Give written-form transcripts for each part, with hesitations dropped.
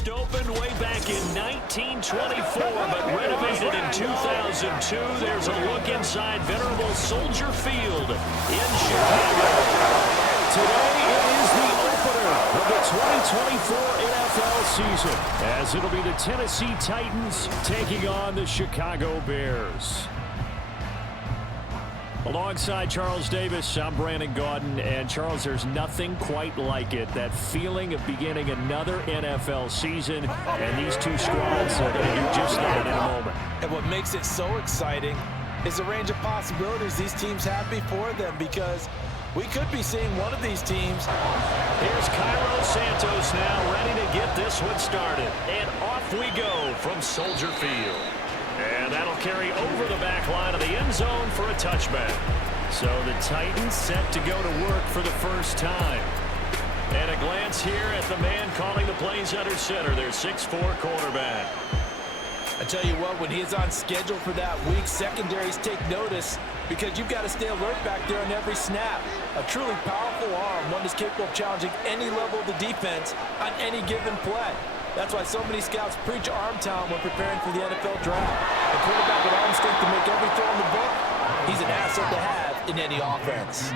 First opened way back in 1924, but renovated in 2002. There's a look inside venerable Soldier Field in Chicago. Today it is the opener of the 2024 NFL season, as it'll be the Tennessee Titans taking on the Chicago Bears. Alongside Charles Davis, I'm Brandon Gaudin. And Charles, there's nothing quite like it. That feeling of beginning another NFL season. And these two squads are going to do just that in a moment. And what makes it so exciting is the range of possibilities these teams have before them, because we could be seeing one of these teams. Here's Cairo Santos now, ready to get this one started. And off we go from Soldier Field. And that'll carry over the back line of the end zone for a touchback. So the Titans set to go to work for the first time. And a glance here at the man calling the plays under center, their 6'4" quarterback. I tell you what, when he's on schedule for that week, secondaries take notice, because you've got to stay alert back there on every snap. A truly powerful arm, one that's capable of challenging any level of the defense on any given play. That's why so many scouts preach arm talent when preparing for the NFL draft. A quarterback with arm strength to make every throw in the book, he's an asset to have in any offense.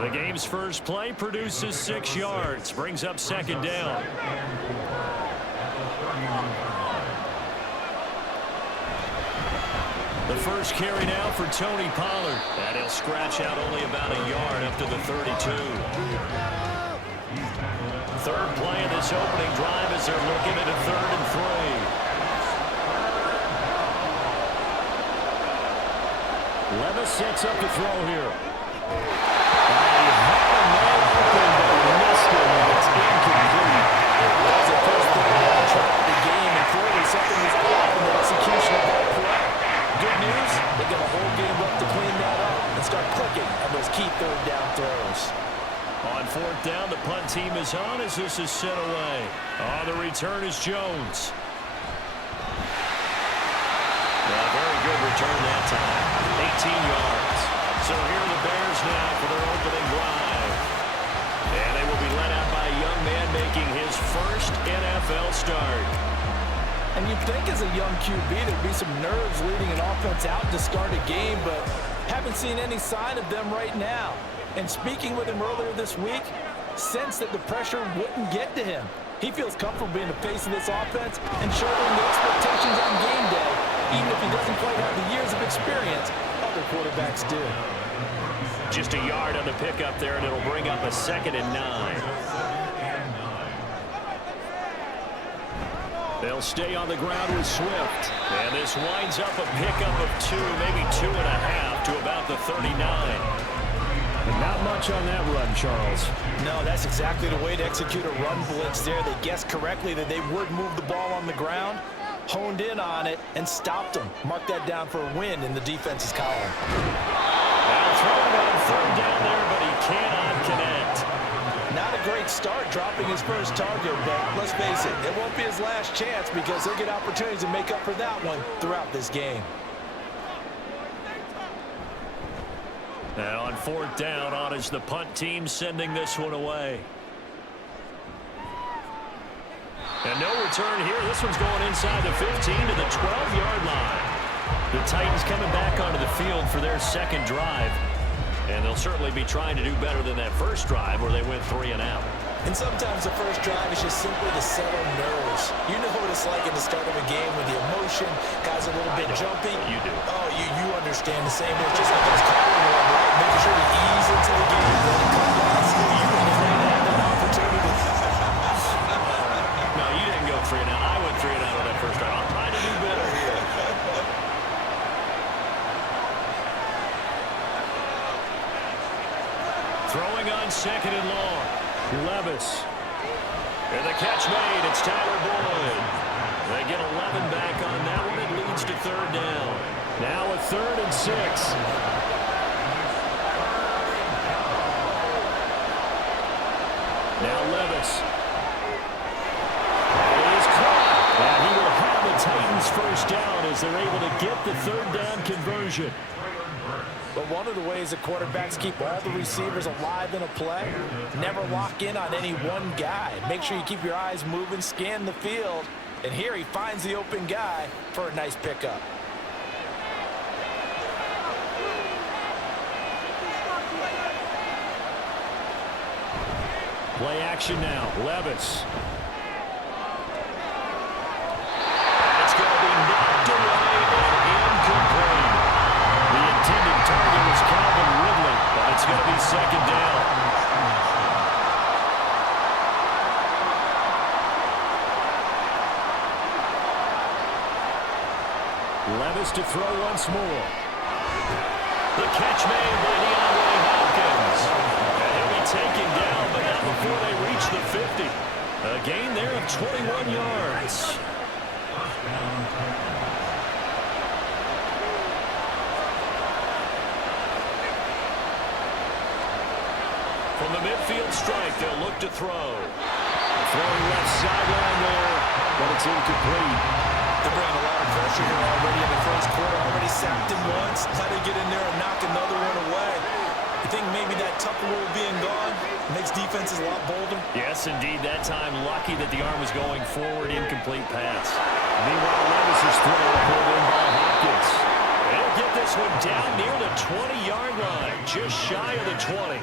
The game's first play produces 6 yards, brings up second down. The first carry now for Tony Pollard. And he'll scratch out only about a yard up to the 32. Third play of this opening drive as they're looking at a 3rd and 3. Levis sets up the throw here. And he had a man open, but missed him. It's incomplete. That's the first thing that trapped the game, and clearly something was off in the execution of that play. Good news, they got a whole game left to clean that up and start clicking on those key third down throws. On 4th down, the punt team is on as this is sent away. On the return is Jones. Well, very good return that time. 18 yards. So here are the Bears now for their opening drive. And they will be led out by a young man making his first NFL start. And you'd think as a young QB there'd be some nerves leading an offense out to start a game, but haven't seen any sign of them right now. And speaking with him earlier this week, sensed that the pressure wouldn't get to him. He feels comfortable being the face of this offense and shouldering the expectations on game day, even if he doesn't quite have the years of experience other quarterbacks do. Just a yard on the pickup there, and it'll bring up a 2nd and 9. They'll stay on the ground with Swift. And this winds up a pickup of 2, maybe 2.5 to about the 39. Not much on that run, Charles. No, that's exactly the way to execute a run blitz there. They guessed correctly that they would move the ball on the ground, honed in on it, and stopped them. Mark that down for a win in the defense's column. Now throwing on 3rd down there, but he cannot connect. Not a great start dropping his first target, but let's face it, it won't be his last chance, because he'll get opportunities to make up for that one throughout this game. Now on 4th down, on is the punt team sending this one away. And no return here. This one's going inside the 15 to the 12-yard line. The Titans coming back onto the field for their second drive. And they'll certainly be trying to do better than that first drive where they went 3 and out. And sometimes the first drive is just simply to settle nerves. You know what it's like at the start of a game with the emotion, guys a little bit jumpy. You do. Oh, you understand the same way. It's just like it's calling one, right? Making sure to ease into the game. Let it come down. So you have an opportunity. No, you didn't go 3 and out. I went 3 and out on that first drive. I'll try to do better here. Throwing on 2nd and long. Levis. And the catch made. It's Tyler Boyd. They get 11 back on that one. It leads to 3rd down. Now a 3rd and 6. Now Levis. And he is caught. And he will have the Titans first down as they're able to get the 3rd down conversion. But one of the ways that quarterbacks keep all the receivers alive in a play, never lock in on any one guy. Make sure you keep your eyes moving, scan the field, and here he finds the open guy for a nice pickup. Play action now. Levis. It's going to be knocked away and incomplete. The intended target was Calvin Ridley, but it's going to be second down. Levis to throw once more. The catch made by DeAndre Hopkins. And he'll be taken down, but not before they reach the 50. A gain there of 21 yards. From the midfield strike, they'll look to throw. Throwing left sideline there, but it's incomplete. They're bringing a lot of pressure here already in the first quarter. Already sacked him once. Had to get in there and knock another one away. You think maybe that Tucker rule being gone makes defenses a lot bolder? Yes, indeed. That time, lucky that the arm was going forward. Incomplete pass. Meanwhile, Levis' throw pulled in by Hopkins. They'll get this one down near the 20-yard line, just shy of the 20.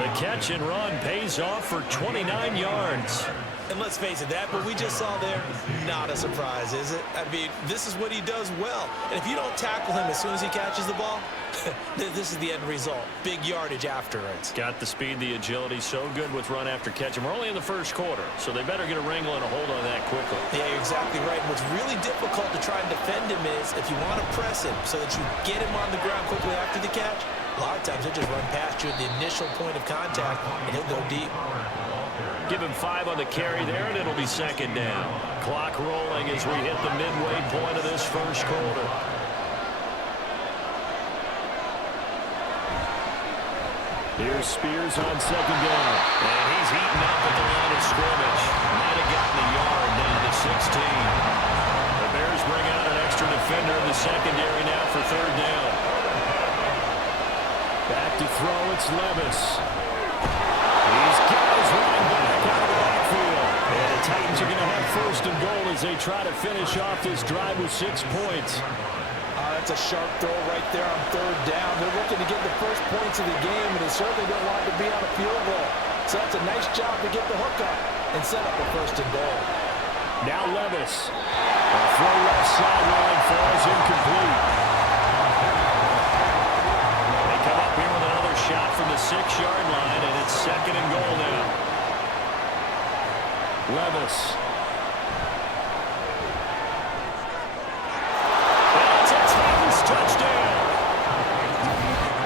The catch and run pays off for 29 yards. And let's face it, that what we just saw there, not a surprise, is it? I mean, this is what he does well. And if you don't tackle him as soon as he catches the ball, this is the end result. Big yardage afterwards. Got the speed, the agility, so good with run after catch. And we're only in the first quarter, so they better get a wrangle and a hold on that quickly. Yeah, you're exactly right. What's really difficult to try and defend him is if you want to press him so that you get him on the ground quickly after the catch, a lot of times he'll just run past you at the initial point of contact, and he'll go deep. Give him 5 on the carry there, and it'll be second down. Clock rolling as we hit the midway point of this first quarter. Here's Spears on second down. And he's eaten up at the line of scrimmage. Might have gotten a yard down to 16. The Bears bring out an extra defender in the secondary now for third down. Back to throw, it's Levis. He's got his running back out of the backfield. And the Titans are going to have first and goal as they try to finish off this drive with 6 points. That's a sharp throw right there on third down. They're looking to get the first points of the game, and they certainly don't want to be on a field goal. So that's a nice job to get the hook up and set up a first and goal. Now Levis. A throw left sideline falls incomplete. They come up here with another shot from the 6-yard line, and it's second and goal now. Levis. That's a Titans touchdown.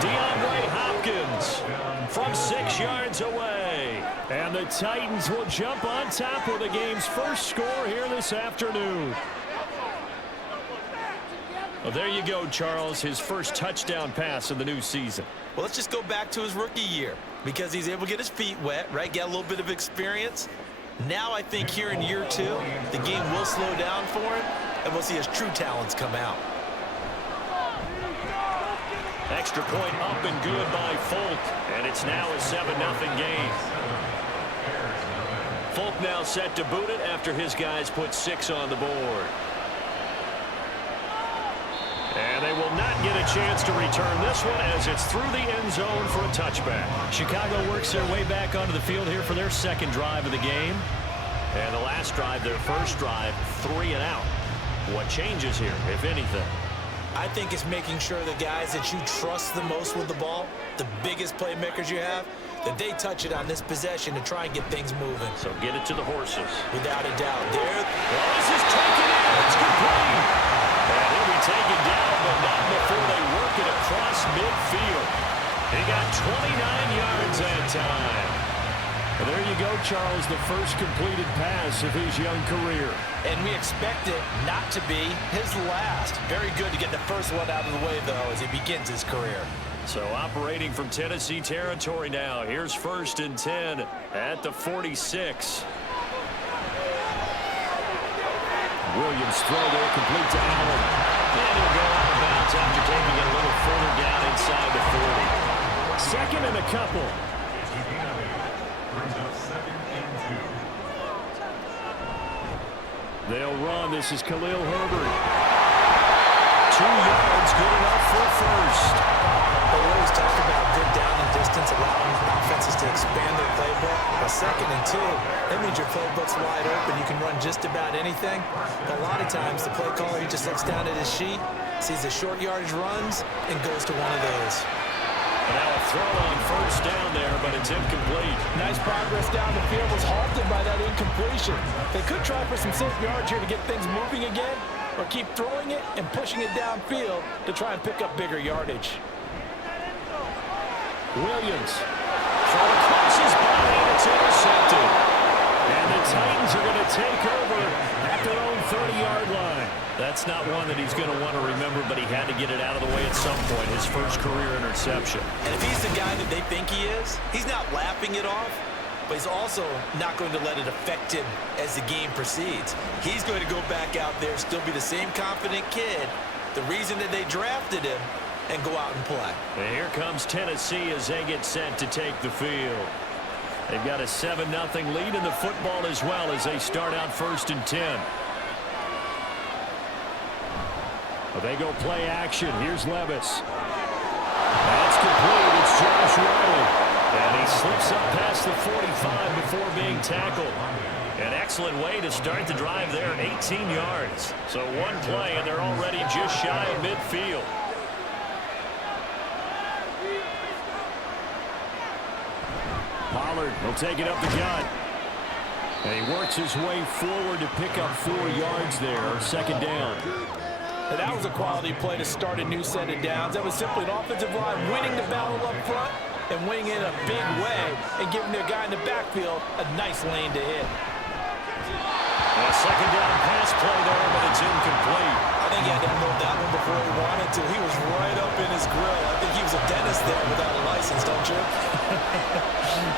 DeAndre Hopkins from 6 yards away. And the Titans will jump on top with the game's first score here this afternoon. Well, there you go, Charles, his first touchdown pass of the new season. Well, let's just go back to his rookie year because he's able to get his feet wet, right? Get a little bit of experience. Now I think here in year 2, the game will slow down for him, and we'll see his true talents come out. Extra point up and good by Folk, and it's now a 7-0 game. Folk now set to boot it after his guys put 6 on the board. And they will not get a chance to return this one as it's through the end zone for a touchback. Chicago works their way back onto the field here for their second drive of the game. And the last drive, their first drive, 3 and out. What changes here, if anything? I think it's making sure the guys that you trust the most with the ball, the biggest playmakers you have, that they touch it on this possession to try and get things moving. So get it to the horses. Without a doubt. There. This is taken in. It's complete. And he'll be taken down, but not before they work it across midfield. He got 29 yards that time. Well, there you go, Charles, the first completed pass of his young career. And we expect it not to be his last. Very good to get the first one out of the way, though, as he begins his career. So operating from Tennessee territory now. Here's 1st and 10 at the 46. Williams throw there complete to Allen. And he'll go out of bounds yards after taking it a little further down inside the 40. Second and a couple. They'll run. This is Khalil Herbert. 2 yards, good enough for first. We always talk about good down and distance, allowing offenses to expand their playbook. But 2nd and 2, that means your playbook's wide open. You can run just about anything. But a lot of times, the play caller, he just looks down at his sheet, sees the short yardage runs, and goes to one of those. And now a throw on first down there, but it's incomplete. Nice progress down the field, was halted by that incompletion. They could try for some safe yards here to get things moving again, or keep throwing it and pushing it downfield to try and pick up bigger yardage. Williams. Throw across his body, and it's intercepted. And the Titans are going to take over at their own 30-yard line. That's not one that he's going to want to remember, but he had to get it out of the way at some point, his first career interception. And if he's the guy that they think he is, he's not laughing it off, but he's also not going to let it affect him as the game proceeds. He's going to go back out there, still be the same confident kid, the reason that they drafted him, and go out and play. And here comes Tennessee as they get set to take the field. They've got a 7-0 lead in the football as well as they start out 1st and 10. Well, they go play action. Here's Levis. That's complete. It's Josh Riley. And he slips up past the 45 before being tackled. An excellent way to start the drive there, 18 yards. So one play, and they're already just shy of midfield. Pollard will take it up the gut. And he works his way forward to pick up 4 yards there, 2nd down. And that was a quality play to start a new set of downs. That was simply an offensive line winning the battle up front and winning in a big way and giving their guy in the backfield a nice lane to hit. And a 2nd down pass play there, but it's incomplete. I think he had to unload that one before he wanted to. He was right up in his grill. I think he was a dentist there without a license, don't you?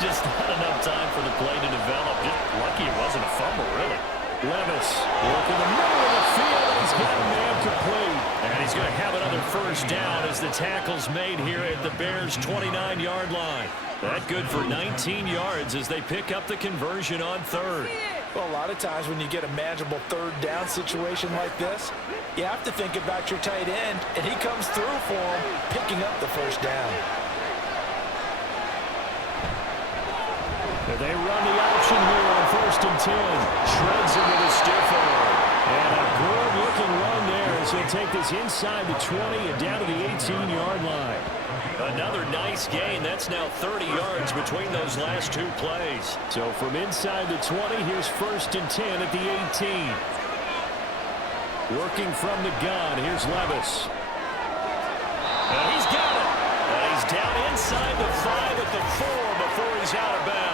Just not enough time for the play to develop. Just lucky it wasn't a fumble, really. Levis working the middle of the field. He's got a man complete. And he's going to have another first down as the tackle's made here at the Bears' 29-yard line. That good for 19 yards as they pick up the conversion on 3rd. Well, a lot of times when you get a manageable 3rd down situation like this, you have to think about your tight end, and he comes through for him, picking up the first down. They run the option here on 1st and 10. Shreds into the stiff arm. And a good-looking run there as he'll take this inside the 20 and down to the 18-yard line. Another nice gain. That's now 30 yards between those last 2 plays. So from inside the 20, here's 1st and 10 at the 18. Working from the gun, here's Levis. And he's got it. And he's down inside the 5 at the 4 before he's out of bounds.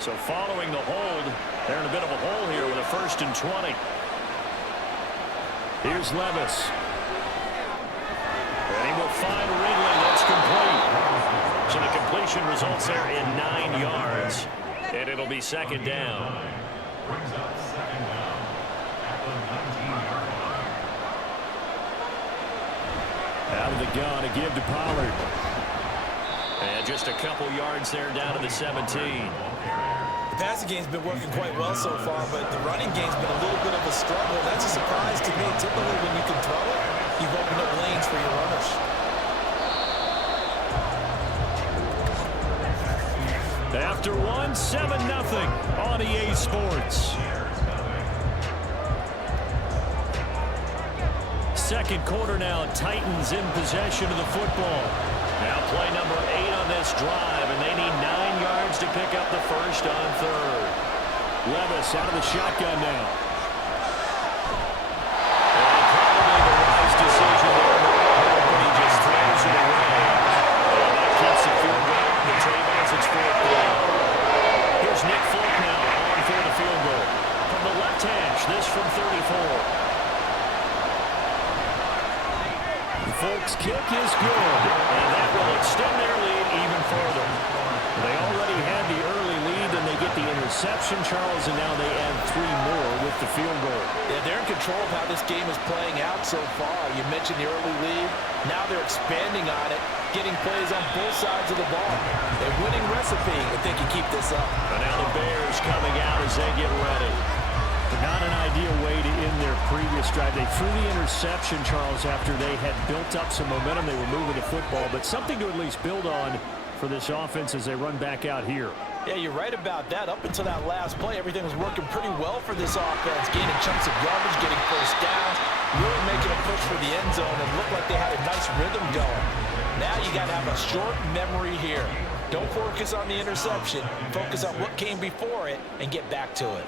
So following the hold, they're in a bit of a hole here with a 1st and 20. Here's Levis. And he will find Ridley. That's complete. So the completion results there in 9 yards. And it'll be 2nd down. Out of the gun, a give to Pollard. And just a couple yards there down to the 17. The passing game's been working quite well so far, but the running game's been a little bit of a struggle. That's a surprise to me. Typically, when you can throw it, you've opened up lanes for your runners. After one, 7-0 on EA Sports. 2nd quarter now, Titans in possession of the football. Now play number 8 on this drive, and they need 9 yards to pick up the first on 3rd. Levis out of the shotgun now. And probably the wise decision there, but he just throws it away. And that keeps the field goal on the table as it's 4th down. Here's Nick Folk now on for the field goal. From the left hash, this from 34. Folks' kick is good, and that will extend their lead even further. They already had the early lead, and they get the interception. interception, Charles, and now they add 3 more with the field goal. Yeah, they're in control of how this game is playing out so far. You mentioned the early lead. Now they're expanding on it, getting plays on both sides of the ball. A winning recipe if they can keep this up. And now the Bears coming out as they get ready. Not an ideal way to end their previous drive. They threw the interception, Charles, after they had built up some momentum. They were moving the football, but something to at least build on for this offense as they run back out here. Yeah, you're right about that. Up until that last play, everything was working pretty well for this offense, gaining chunks of yardage, getting first downs, really making a push for the end zone, and looked like they had a nice rhythm going. Now you got to have a short memory here. Don't focus on the interception. Focus on what came before it and get back to it.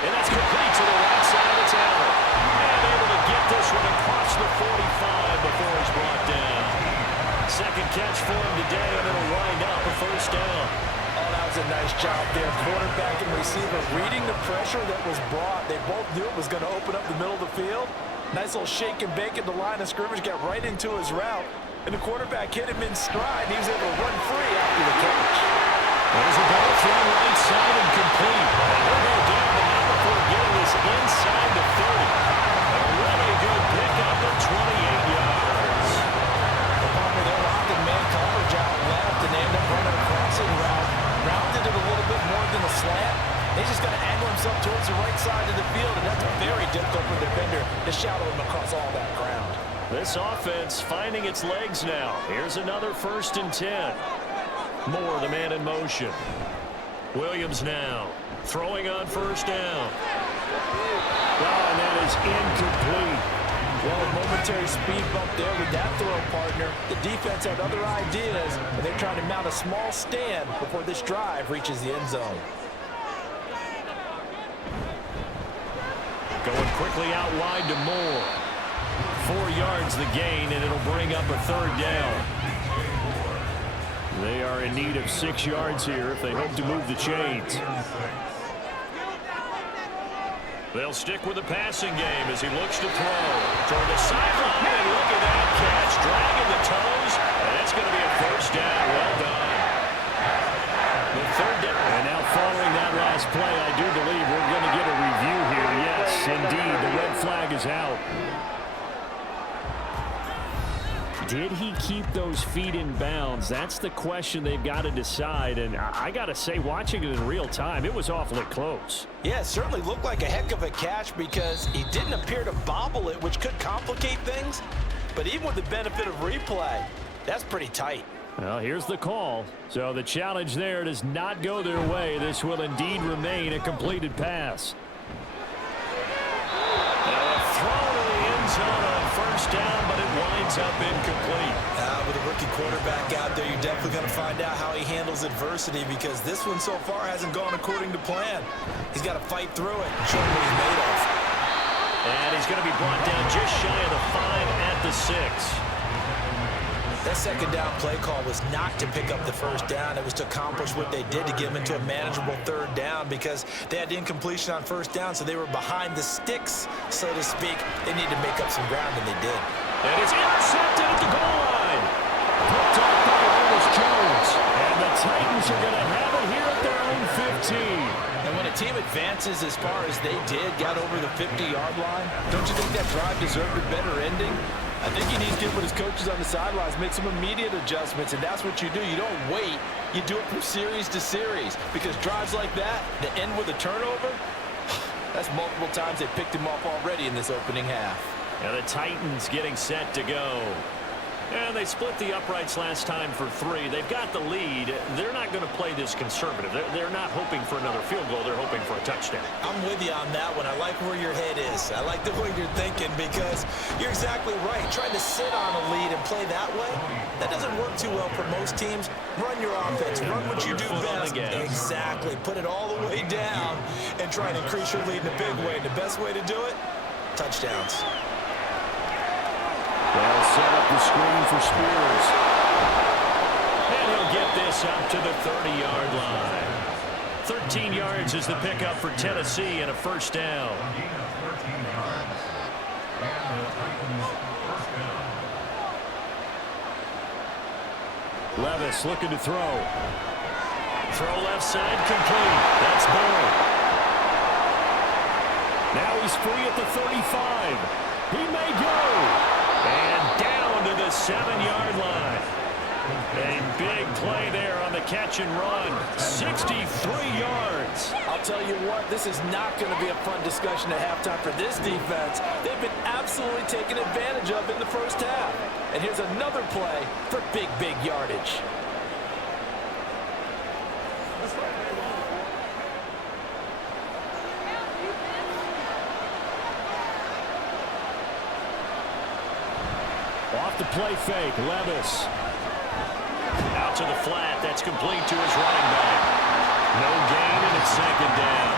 And that's complete to the right side of the tower. And able to get this one across the 45 before he's brought down. Second catch for him today, and it'll wind up a first down. Oh, that was a nice job there. Quarterback and receiver reading the pressure that was brought. They both knew it was going to open up the middle of the field. Nice little shake and bake at the line of scrimmage, got right into his route. And the quarterback hit him in stride. He was able to run free after the catch. There's a ball thrown right side and complete. And we'll go down the now before getting this inside the 30. A really good pickup of 28 yards. The Palmer, they're locked in man coverage out left, and they end up running a crossing route. Rounded it a little bit more than a slant. He's just going to angle himself towards the right side of the field, and that's very difficult for the defender to shadow him across all that ground. This offense finding its legs now. Here's another 1st and 10. Moore, the man in motion. Williams now throwing on first down. Oh, and that is incomplete. Well, a momentary speed bump there with that throw partner. The defense had other ideas, and they're trying to mount a small stand before this drive reaches the end zone. Going quickly out wide to Moore. 4 yards the gain, and it'll bring up a 3rd down. They are in need of 6 yards here if they hope to move the chains. They'll stick with the passing game as he looks to throw. Toward the sideline, and look at that catch. Dragging the toes, and it's going to be a first down. Well done. The 3rd down. And now following that last play, I do believe we're going to get a review here. Yes, indeed, the red flag is out. Did he keep those feet in bounds? That's the question they've got to decide. And I got to say, watching it in real time, it was awfully close. Yeah, it certainly looked like a heck of a catch because he didn't appear to bobble it, which could complicate things. But even with the benefit of replay, that's pretty tight. Well, here's the call. So the challenge there does not go their way. This will indeed remain a completed pass. Thrown in the end zone on first down, but it winds up incomplete. With a rookie quarterback out there, you're definitely going to find out how he handles adversity because this one so far hasn't gone according to plan. He's got to fight through it and show what he's made of. And he's going to be brought down just shy of the 5 at the 6. That second down play call was not to pick up the first down. It was to accomplish what they did to get them into a manageable 3rd down because they had incompletion on first down, so they were behind the sticks, so to speak. They needed to make up some ground, and they did. And it's intercepted at the goal line. Picked up by Ernest Jones. And the Titans are going to have it here at their own 15. And when a team advances as far as they did, got over the 50-yard line, don't you think that drive deserved a better ending? I think he needs to get with his coaches on the sidelines, make some immediate adjustments, and that's what you do. You don't wait. You do it from series to series because drives like that end with a turnover, that's multiple times they picked him off already in this opening half. And the Titans getting set to go. And they split the uprights last time for 3. They've got the lead. They're not going to play this conservative. They're not hoping for another field goal. They're hoping for a touchdown. I'm with you on that one. I like where your head is. I like the way you're thinking because you're exactly right. Trying to sit on a lead and play that way, that doesn't work too well for most teams. Run your offense. Run what you do best. Exactly. Put it all the way down and try and increase your lead in a big way. The best way to do it, touchdowns. They'll set up the screen for Spears. And he'll get this up to the 30-yard line. 13 yards is the pickup for Tennessee and a first down. Levis looking to throw. Throw left side complete. That's Bull. Now he's free at the 35. He may go. And down to the 7-yard line. A big play there on the catch and run. 63 yards. I'll tell you what, this is not going to be a fun discussion at halftime for this defense. They've been absolutely taken advantage of in the first half. And here's another play for big, big yardage. Off the play fake, Levis. Out to the flat, that's complete to his running back. No gain, and it's second down.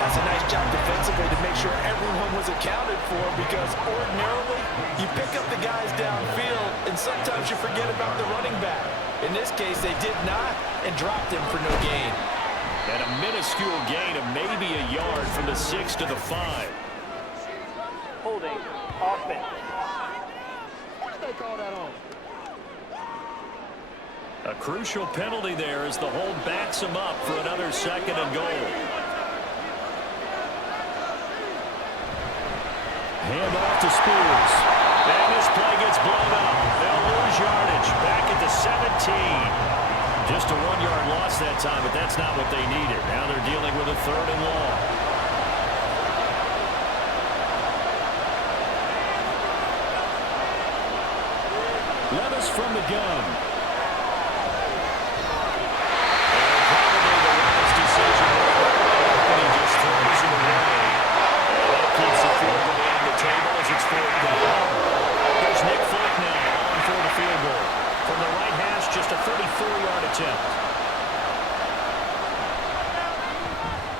That's a nice job defensively to make sure everyone was accounted for, because ordinarily you pick up the guys downfield and sometimes you forget about the running back. In this case, they did not and dropped him for no gain. And a minuscule gain of maybe a yard from the 6 to the 5. Holding, offense. They call that on. A crucial penalty there as the hold backs him up for another second and goal. Hand off to Spears. And this play gets blown up. They'll lose yardage. Back at the 17. Just a 1-yard loss that time, but that's not what they needed. Now they're dealing with a 3rd and long. Levis from the gun.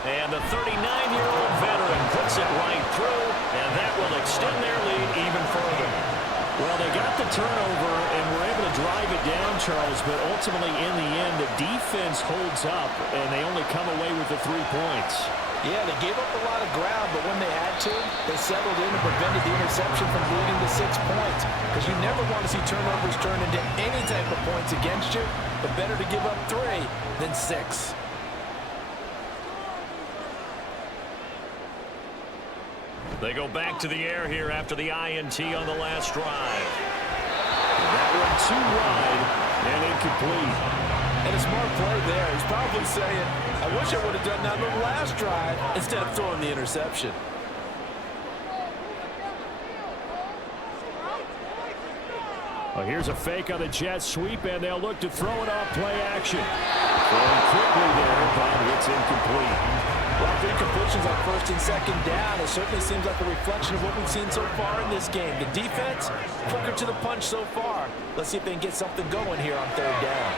And the 39-year-old veteran puts it right through, and that will extend their lead even further. Well, they got the turnover and were able to drive it down, Charles, but ultimately in the end, the defense holds up, and they only come away with the 3 points. Yeah, they gave up a lot of ground, but when they had to, they settled in and prevented the interception from leading to 6 points. Because you never want to see turnovers turn into any type of points against you, but better to give up 3 than 6. They go back to the air here after the INT on the last drive. That one too wide and incomplete. And a smart play there. He's probably saying, I wish I would have done that on the last drive instead of throwing the interception. Well, here's a fake on the jet sweep, and they'll look to throw it off play action. Throwing quickly there, but it's incomplete. Well, the incompletions on 1st and 2nd down, it certainly seems like a reflection of what we've seen so far in this game. The defense, quicker to the punch so far. Let's see if they can get something going here on 3rd down.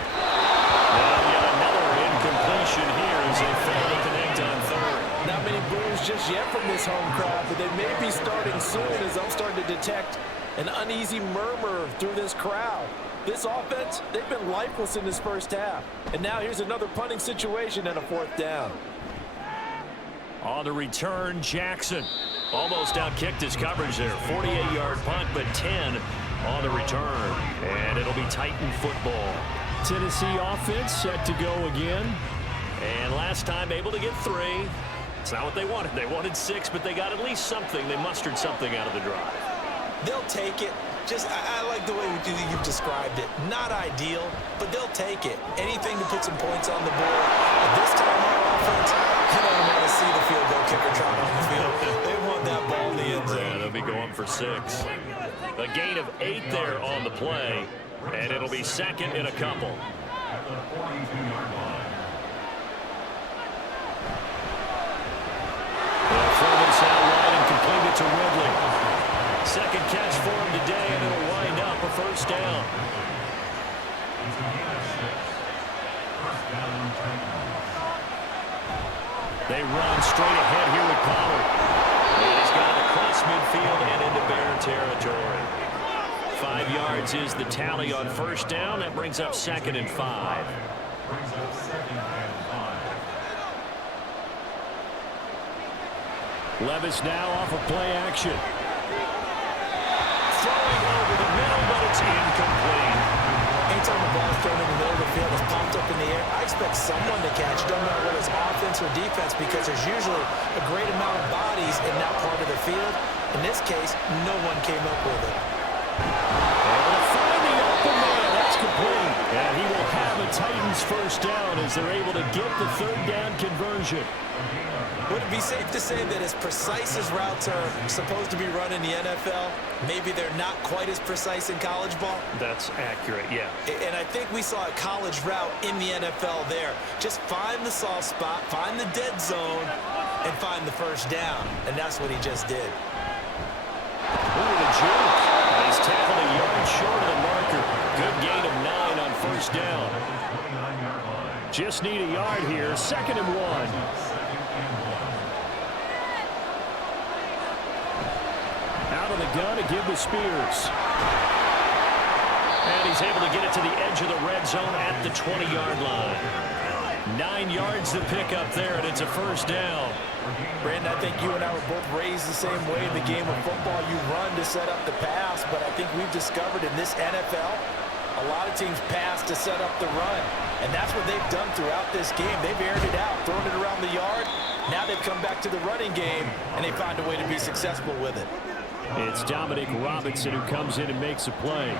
Well, yet another incompletion here as they fail to connect on 3rd. Not many boos just yet from this home crowd, but they may be starting soon as I'm starting to detect an uneasy murmur through this crowd. This offense, they've been lifeless in this first half. And now here's another punting situation and a 4th down. On the return, Jackson almost outkicked his coverage there. 48-yard punt, but 10 on the return. And it'll be Titan football. Tennessee offense set to go again. And last time able to get 3. It's not what they wanted. They wanted 6, but they got at least something. They mustered something out of the drive. They'll take it. I like the way you've described it. Not ideal, but they'll take it. Anything to put some points on the board. But this time on offense, you don't want to see the field goal kicker trot on the field. They want that ball in the end zone. Yeah, they'll be going for 6. A gain of 8 there on the play, and it'll be 2nd and a couple. They'll throw this out wide and complete it to Ridley. 2nd catch for him today, and it'll wind up a 1st down. They run straight ahead here with Pollard. And he's got it across midfield and into Bear territory. 5 yards is the tally on 1st down. That brings up 2nd and 5. Levis now off of play action. Throwing over the middle, but it's incomplete. And anytime the ball's thrown in the middle of the field, it's popped up in the air, I expect someone to catch. Don't matter whether it's offense or defense, because there's usually a great amount of bodies in that part of the field. In this case, no one came up with it. Able to find the open man. That's complete. And he will have a Titans first down as they're able to get the third down conversion. Would it be safe to say that as precise as routes are supposed to be run in the NFL, maybe they're not quite as precise in college ball? That's accurate, yeah. And I think we saw a college route in the NFL there. Just find the soft spot, find the dead zone, and find the first down. And that's what he just did. Ooh, the juke. He's tackled a yard short of the marker. Good gain of 9 on first down. Just need a yard here. 2nd and 1. Out of the gun to give to Spears. And he's able to get it to the edge of the red zone at the 20-yard line. 9 yards to pick up there, and it's a first down. Brandon, I think you and I were both raised the same way in the game of football. You run to set up the pass, but I think we've discovered in this NFL, a lot of teams pass to set up the run. And that's what they've done throughout this game. They've aired it out, thrown it around the yard. Now they've come back to the running game, and they found a way to be successful with it. It's Dominic Robinson who comes in and makes a play.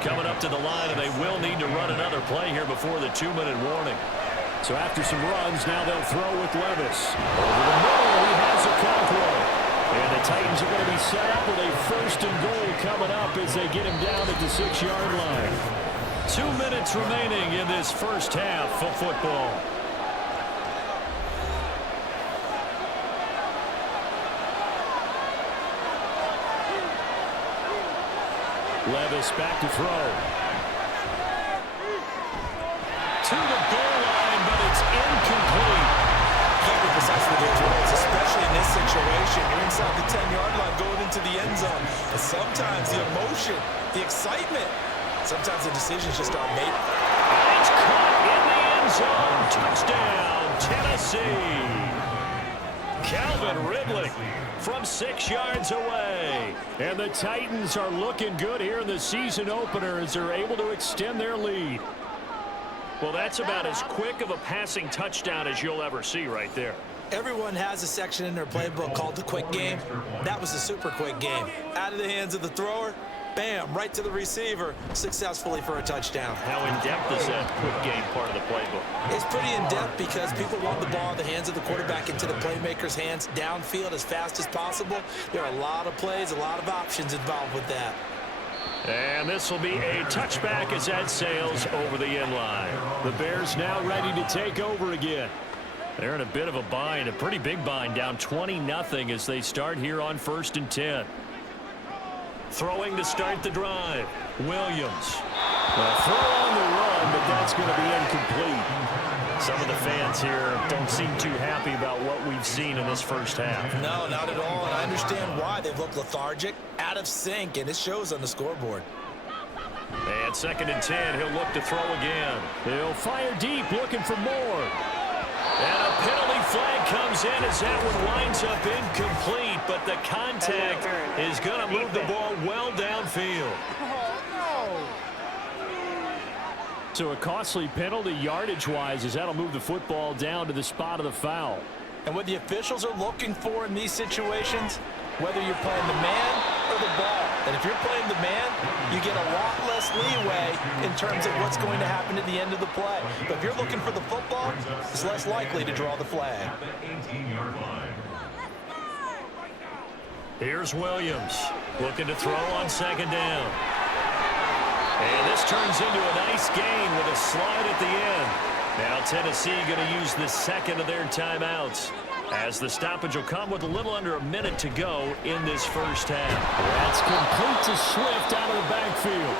Coming up to the line, and they will need to run another play here before the 2-minute warning. So after some runs, now they'll throw with Levis. Over the middle, he has a control. And the Titans are going to be set up with a 1st and goal coming up as they get him down at the 6-yard line. 2 minutes remaining in this first half of football. Levis back to throw. To the goal line, but it's incomplete. Can't be precise with those words, especially in this situation. You're inside the 10-yard line going into the end zone. And sometimes the emotion, the excitement, sometimes the decisions just aren't made. And it's caught in the end zone. Touchdown, Tennessee. Calvin Ridley from 6 yards away. And the Titans are looking good here in the season opener as they're able to extend their lead. Well, that's about as quick of a passing touchdown as you'll ever see right there. Everyone has a section in their playbook called the quick game. That was a super quick game. Out of the hands of the thrower, bam, right to the receiver, successfully for a touchdown. How in-depth is that quick game part of the playbook? It's pretty in-depth because people want the ball in the hands of the quarterback into the playmaker's hands downfield as fast as possible. There are a lot of plays, a lot of options involved with that. And this will be a touchback as that sails over the end line. The Bears now ready to take over again. They're in a bit of a bind, a pretty big bind, down 20-0 as they start here on 1st and 10. Throwing to start the drive. Williams. A throw on the run, but that's going to be incomplete. Some of the fans here don't seem too happy about what we've seen in this first half. No, not at all, and I understand why. They've looked lethargic, out of sync, and it shows on the scoreboard. And 2nd and 10, he'll look to throw again. He'll fire deep, looking for more. And a penalty flag comes in as that one winds up incomplete, but the contact is going to move the ball well downfield. So a costly penalty yardage-wise as that'll move the football down to the spot of the foul. And what the officials are looking for in these situations, whether you're playing the man or the ball. And if you're playing the man, you get a lot less leeway in terms of what's going to happen at the end of the play. But if you're looking for the football, it's less likely to draw the flag. Here's Williams looking to throw on 2nd down. And this turns into a nice gain with a slide at the end. Now Tennessee going to use the 2nd of their timeouts, as the stoppage will come with a little under a minute to go in this first half. That's complete to Swift out of the backfield.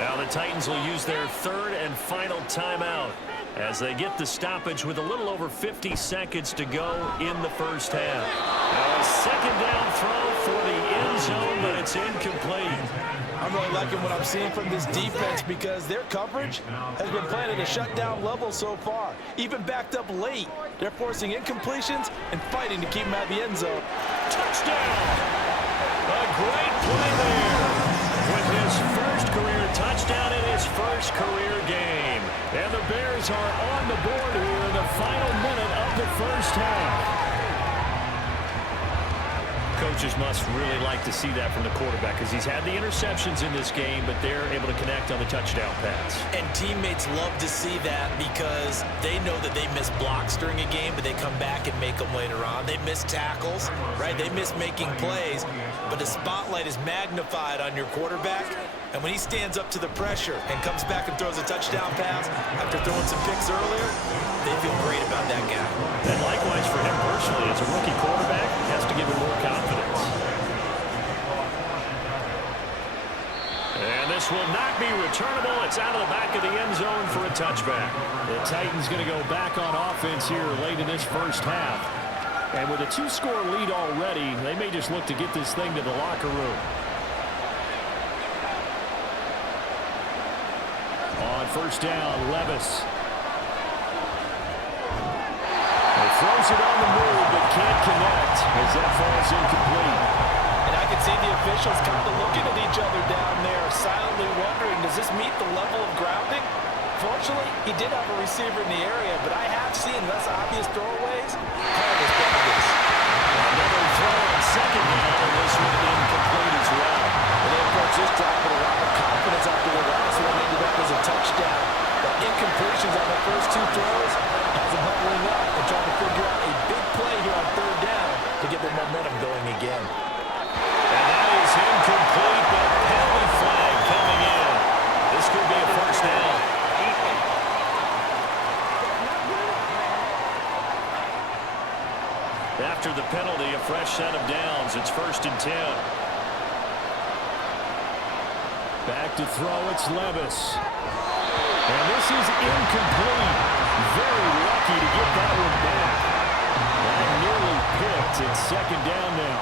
Now the Titans will use their 3rd and final timeout as they get the stoppage with a little over 50 seconds to go in the first half. Now a 2nd down throw for the end zone, but it's incomplete. I'm really liking what I'm seeing from this defense because their coverage has been playing at a shutdown level so far. Even backed up late, they're forcing incompletions and fighting to keep them out of the end zone. Touchdown! A great play there. With his first career touchdown and his first career game. And the Bears are on the board here in the final minute of the first half. Coaches must really like to see that from the quarterback because he's had the interceptions in this game, but they're able to connect on the touchdown pass. And teammates love to see that because they know that they miss blocks during a game, but they come back and make them later on. They miss tackles, right? They miss making plays, but the spotlight is magnified on your quarterback. And when he stands up to the pressure and comes back and throws a touchdown pass after throwing some picks earlier, they feel great about that guy. And likewise for him personally, as a rookie quarterback, has to give him more confidence. And this will not be returnable. It's out of the back of the end zone for a touchback. The Titans going to go back on offense here late in this first half. And with a 2-score lead already, they may just look to get this thing to the locker room. On first down, Levis. He throws it on the move, but can't connect as that falls incomplete. And I can see the officials kind of looking at each other down there, silently wondering, does this meet the level of grounding? Fortunately, he did have a receiver in the area, but I have seen less obvious throwaways. Another throw on second down, and this one incomplete as well. And they approach this drive with a lot of confidence after the last one ended up as a touchdown. But incompletions on the first 2 throws has them huddling up and trying to figure out a big play here on third down to get their momentum going again. And that is incomplete, but penalty flag coming in. This could be a first down. After the penalty, a fresh set of downs. It's 1st and 10. Back to throw, it's Levis. And this is incomplete. Very lucky to get that one back. That nearly picked. It's 2nd down now.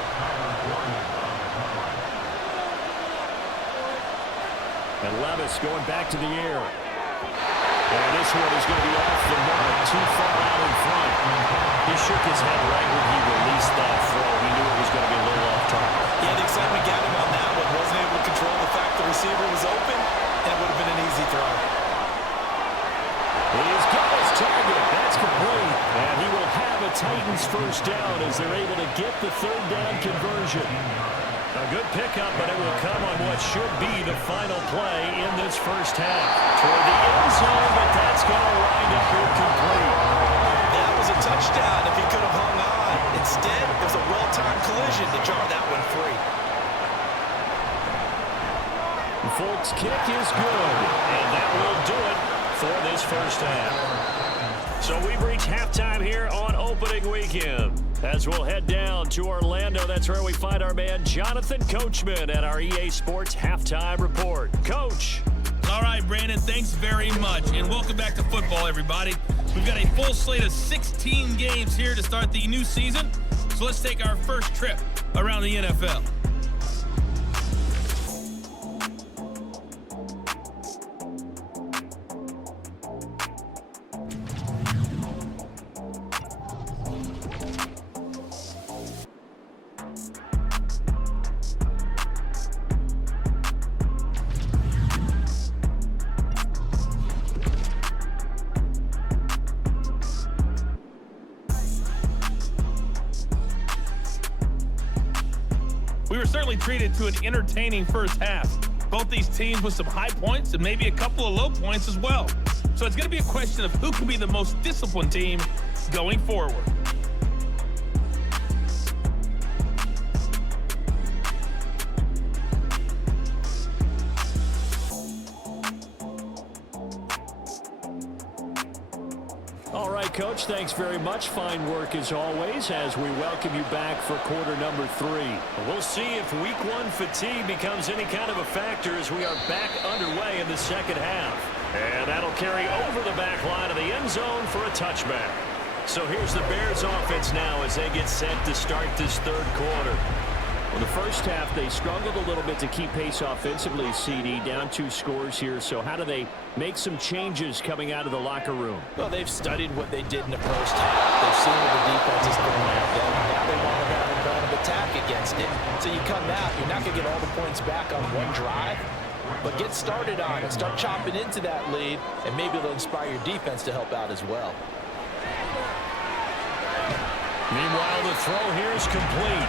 And Levis going back to the air. And this one is going to be off the mark, too far out in front. He shook his head right when he released that throw. He knew it was going to be a little off target. Yeah, the excitement got him on that one. Wasn't able to control the fact the receiver was open, and it would have been an easy throw. He's got his target. That's complete. And he will have a Titans first down as they're able to get the 3rd down conversion. A good pickup, but it will come on what should be the final play in this first half. Toward the end zone, but that's going to wind up incomplete. That was a touchdown if he could have hung on. Instead, it was a well-timed collision to jar that one free. Folks' kick is good, and that will do it for this first half. So we've reached halftime here on opening weekend. As we'll head down to Orlando, that's where we find our man Jonathan Coachman at our EA Sports Halftime Report. Coach. All right, Brandon, thanks very much. And welcome back to football, everybody. We've got a full slate of 16 games here to start the new season. So let's take our first trip around the NFL. We were certainly treated to an entertaining first half. Both these teams with some high points and maybe a couple of low points as well. So it's going to be a question of who can be the most disciplined team going forward. All right, Coach, thanks very much. Fine work as always as we welcome you back for quarter number 3. We'll see if week 1 fatigue becomes any kind of a factor as we are back underway in the second half. And that'll carry over the back line of the end zone for a touchback. So here's the Bears offense now as they get set to start this 3rd quarter. Well, the first half, they struggled a little bit to keep pace offensively, CD, down 2 scores here. So how do they make some changes coming out of the locker room? Well, they've studied what they did in the first half. They've seen what the defense is going at them. Now they want to have a plan of attack against it. So you come out, you're not going to get all the points back on one drive. but get started on it. Start chopping into that lead, and maybe it'll inspire your defense to help out as well. Meanwhile, the throw here is complete.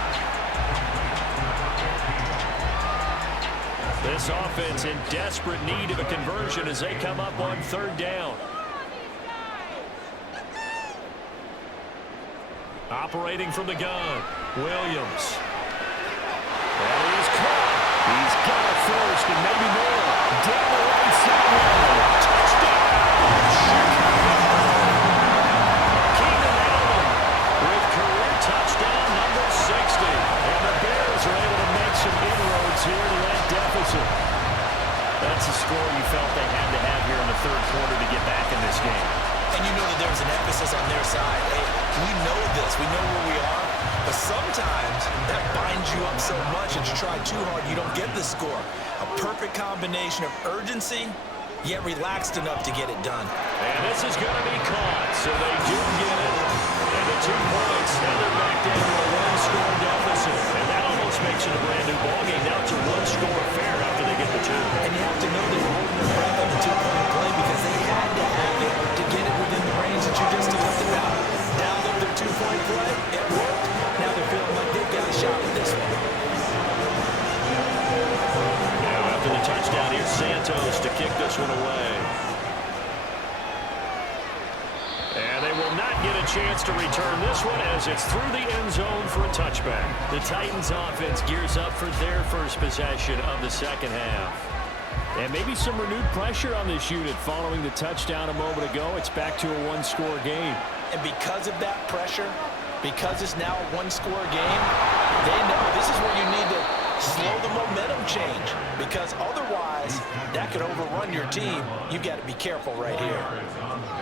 This offense in desperate need of a conversion as they come up on 3rd down. Operating from the gun, Williams. And he's caught. He's got it first and maybe more. Down the right sideline. Touchdown! Keenan Allen with career touchdown number 60. And the Bears are able to make some inroads here to that deficit. That's a score you felt they had to have here in the 3rd quarter to get back in this game. And you know that there's an emphasis on their side. Hey, we know this. We know where we are. But sometimes that binds you up so much that you try too hard, you don't get the score. A perfect combination of urgency, yet relaxed enough to get it done. And this is going to be caught, so they do get it. And the 2 points, now they're back down to a 1-score deficit. And that almost makes it a brand-new ballgame. Now it's a 1-score affair after they get the 2. And you have to know they were holding their breath on the 2-point play because they had to have it to get it within the range that you just talked about. Down up their 2-point play, it worked. Now they're feeling like they've got a shot at this one. Now after the touchdown, here's Santos to kick this one away. And they will not get a chance to return this one as it's through the end zone for a touchback. The Titans offense gears up for their first possession of the 2nd half. And maybe some renewed pressure on this unit following the touchdown a moment ago. It's back to a 1-score game. And because of that pressure, because it's now a 1-score game, they know this is where you need to slow the momentum change. Because otherwise, that could overrun your team. You've got to be careful right here.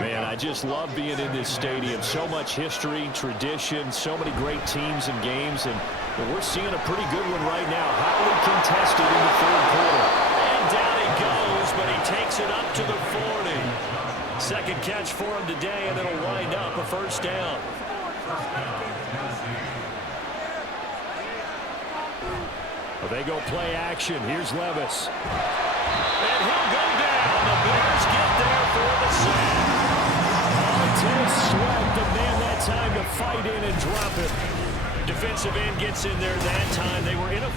Man, I just love being in this stadium. So much history, tradition, so many great teams and games. And we're seeing a pretty good one right now. Highly contested in the 3rd quarter. And down he goes, but he takes it up to the 40. 2nd catch for him today, and it'll wind up a 1st down. Well, they go play action. Here's Levis. And he'll go down. The Bears get there for the sack. Montez Sweat, the man that time to fight in and drop it. Defensive end gets in there that time. They were in a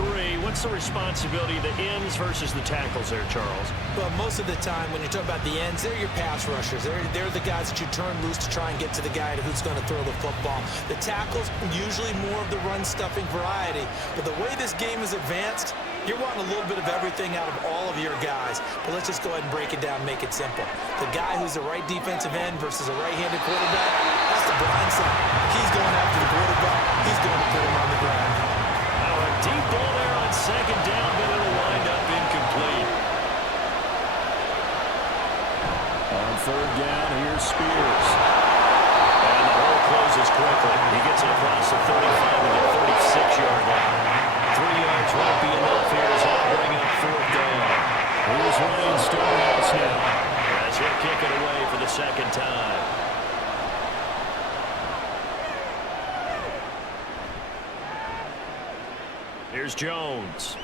4-3. What's the responsibility of the ends versus the tackles there, Charles? Well, most of the time when you talk about the ends, they're your pass rushers. They're the guys that you turn loose to try and get to the guy who's going to throw the football. The tackles, usually more of the run-stuffing variety. But the way this game is advanced, you're wanting a little bit of everything out of all of your guys. But let's just go ahead and break it down, make it simple. The guy who's the right defensive end versus a right-handed quarterback, that's the blind side. He's going after the quarterback. He's going to put him on the ground. Now a deep ball there on 2nd down, but it'll wind up incomplete. On 3rd down, here's Spears. And the hole closes quickly. He gets it across the 35 to the 36-yard line. 3 yards won't be enough here as they'll bring up 4th down. Here's Ryan Stonehouse now as he'll kick it away for the 2nd time. Here's Jones.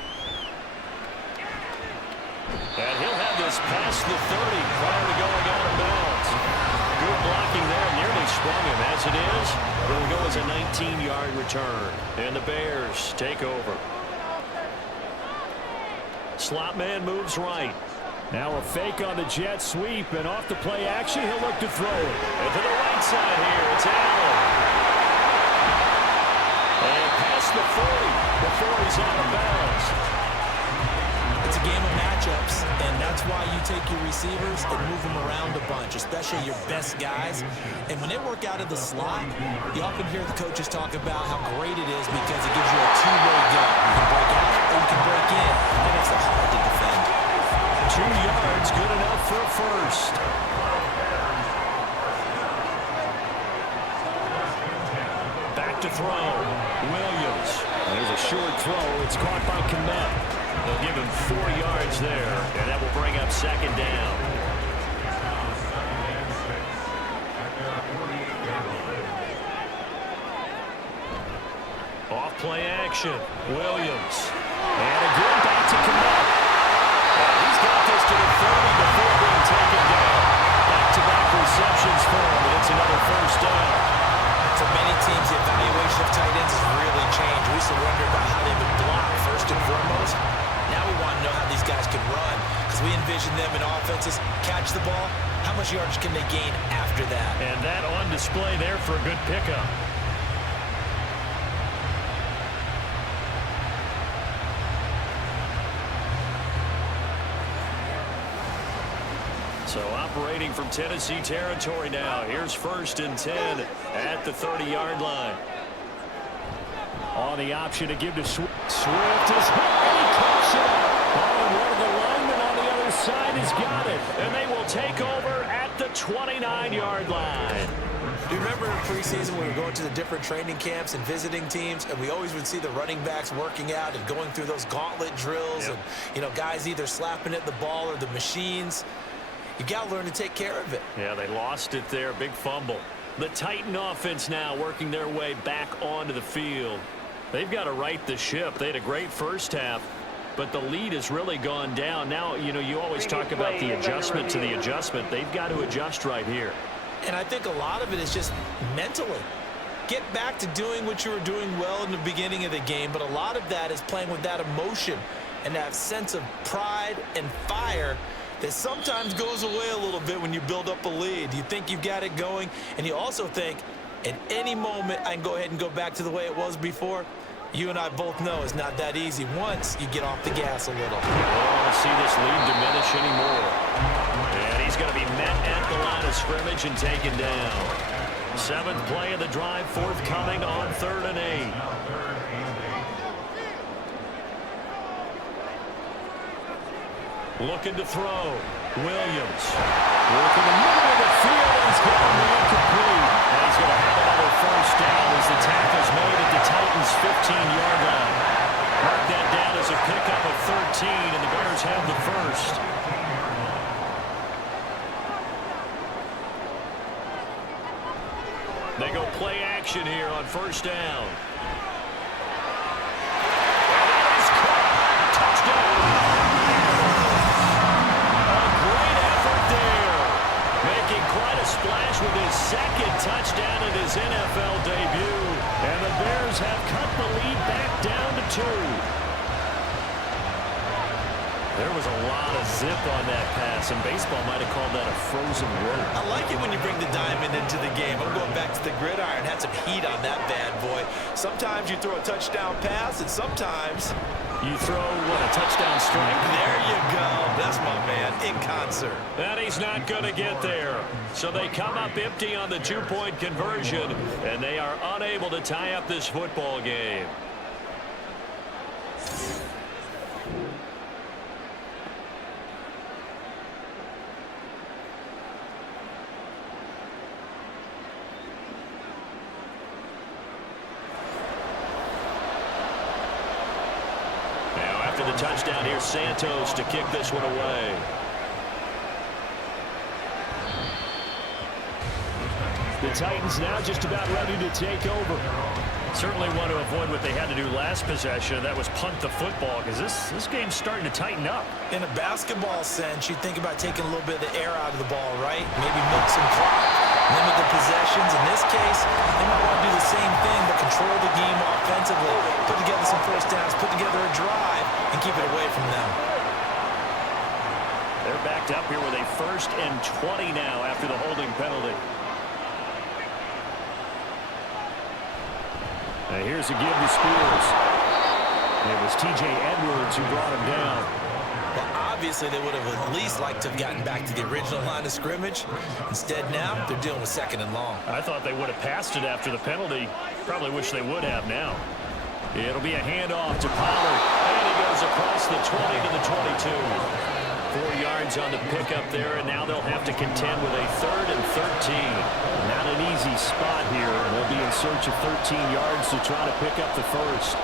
And he'll have this past the 30 prior to going out of bounds. Good blocking there, nearly sprung him. As it is, it will go as a 19-yard return. And the Bears take over. Slot man moves right. Now a fake on the jet sweep, and off the play action, he'll look to throw it. And to the right side here, it's Allen. And past the 40 before he's out of bounds. It's a game of matchups, and that's why you take your receivers and move them around a bunch, especially your best guys. And when they work out of the slot, you often hear the coaches talk about how great it is because it gives you a two-way go. You can break out or you can break in, and it's hard to defend. 2 yards, good enough for a first. Back to throw. Williams. There's a short throw. It's caught by Kmet. They'll give him 4 yards there, and that will bring up 2nd down. Off play action. Williams. And again back to Kmet. how much yardage can they gain after that? And that on display there for a good pickup. So operating from Tennessee territory now. Here's 1st and 10 at the 30-yard line. On the option to give to Swift. Swift is hit, and he caught it. Oh, and one of the linemen on the other side has got it. And they will take over at the 29-yard line. Do you remember in preseason when we were going to the different training camps and visiting teams, and we always would see the running backs working out and going through those gauntlet drills, and, you know, guys either slapping at the ball or the machines. You got to learn to take care of it. Yeah, they lost it there. Big fumble. The Titan offense now working their way back onto the field. They've got to right the ship. They had a great first half, but the lead has really gone down. Now, you know, you always talk about the adjustment to the adjustment. They've got to adjust right here. And I think a lot of it is just mentally. Get back to doing what you were doing well in the beginning of the game, but a lot of that is playing with that emotion and that sense of pride and fire that sometimes goes away a little bit when you build up a lead. You think you've got it going, and you also think at any moment I can go ahead and go back to the way it was before. You and I both know it's not that easy once you get off the gas a little. I don't want to see this lead diminish anymore. And he's going to be met at the line of scrimmage and taken down. 7th play of the drive forthcoming on 3rd and 8. Looking to throw. Williams. Working the middle of the field, and he's got him incomplete. And he's going to have another 1st down as the tackle's made at the Titans' 15-yard line. Mark that down as a pickup of 13, and the Bears have the 1st. They go play action here on 1st down. Splash with his 2nd touchdown in his NFL debut. And the Bears have cut the lead back down to 2. There was a lot of zip on that pass, and baseball might have called that a frozen rope. I like it when you bring the diamond into the game. I'm going back to the gridiron. Had some heat on that bad boy. Sometimes you throw a touchdown pass, and sometimes you throw, what, a touchdown strike? There you go. That's my man in concert. And he's not going to get there. So they come up empty on the 2-point conversion, and they are unable to tie up this football game. After the touchdown, here's Santos to kick this one away. The Titans now just about ready to take over. Certainly want to avoid what they had to do last possession. That was punt the football, because this game's starting to tighten up. In a basketball sense, you think about taking a little bit of the air out of the ball, right? Maybe milk some clock, limit the possessions. In this case, they might want to do the same thing, but control the game offensively, put together some 1st downs, put together a drive, and keep it away from them. They're backed up here with a 1st and 20 now after the holding penalty. Now here's a give to Spears. It was T.J. Edwards who brought him down. Well, obviously they would have at least liked to have gotten back to the original line of scrimmage. Instead now, they're dealing with 2nd and long. I thought they would have passed it after the penalty. Probably wish they would have now. It'll be a handoff to Pollard. And he goes across the 20 to the 22. 4 yards on the pickup there, and now they'll have to contend with a 3rd and 13. Not an easy spot here. They'll be in search of 13 yards to try to pick up the 1st.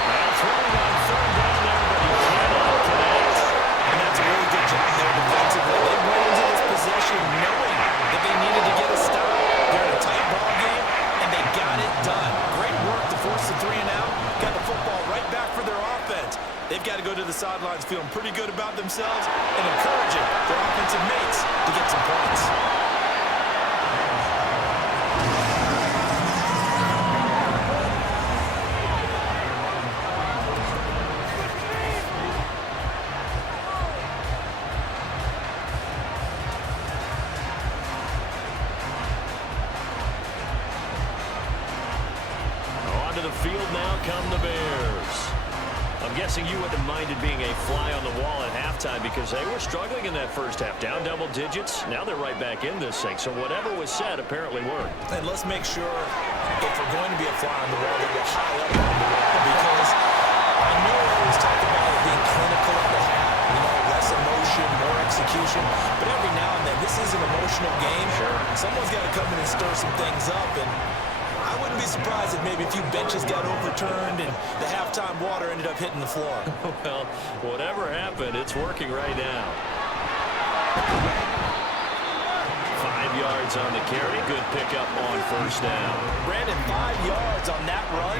Now throwing on 3rd down there, but he cannot connect. And that's a really good job there defensively. They went into this possession knowing that they needed to get a stop. They're in a tight ball game, and they got it done. Great work to force the 3 and out. Got the football right back for their offense. They've got to go to the sidelines feeling pretty good about themselves and encouraging their offensive mates to get some points. come the Bears. I'm guessing you wouldn't have minded being a fly on the wall at halftime because they were struggling in that first half. Down double digits. Now they're right back in this thing. So whatever was said apparently worked. And let's make sure if we're going to be a fly on the wall, that we're high up on the wall. Because I know we always talk about it being clinical at the half. You know, less emotion, more execution. But every now and then, this is an emotional game. Sure. Someone's got to come in and stir some things up. And I wouldn't be surprised if maybe a few benches got overturned and the halftime water ended up hitting the floor. Well, whatever happened, it's working right now. 5 yards on the carry. Good pickup on first down. Brandon, 5 yards on that run.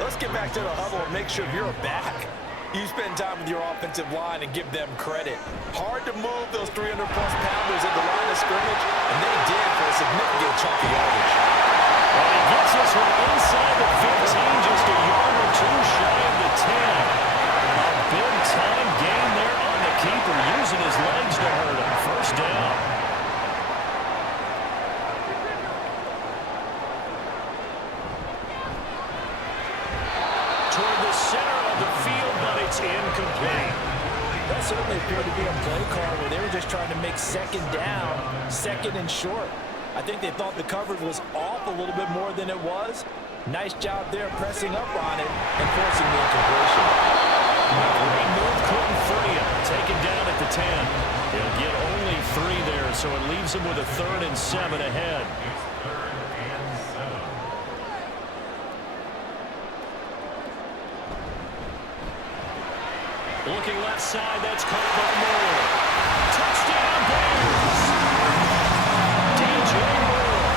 Let's get back to the huddle and make sure you're back. You spend time with your offensive line and give them credit. Hard to move those 300-plus pounders at the line of scrimmage, and they did for a significant chunk of yardage. Well, he gets this one inside the 15, just a yard or two shy of the 10. A big-time gain there on the keeper, using his legs to hurt him. First down. Toward the center of the field, but it's incomplete. That certainly appeared to be a play call where they were just trying to make second down, second and short. I think they thought the coverage was off a little bit more than it was. Nice job there pressing up on it and forcing the incompletion. Great move, couldn't free him. Taken down at the 10. He'll get only 3 there, so it leaves him with a 3rd and 7 ahead. Looking left side, that's caught by Moore. Touchdown, Bears! DJ Moore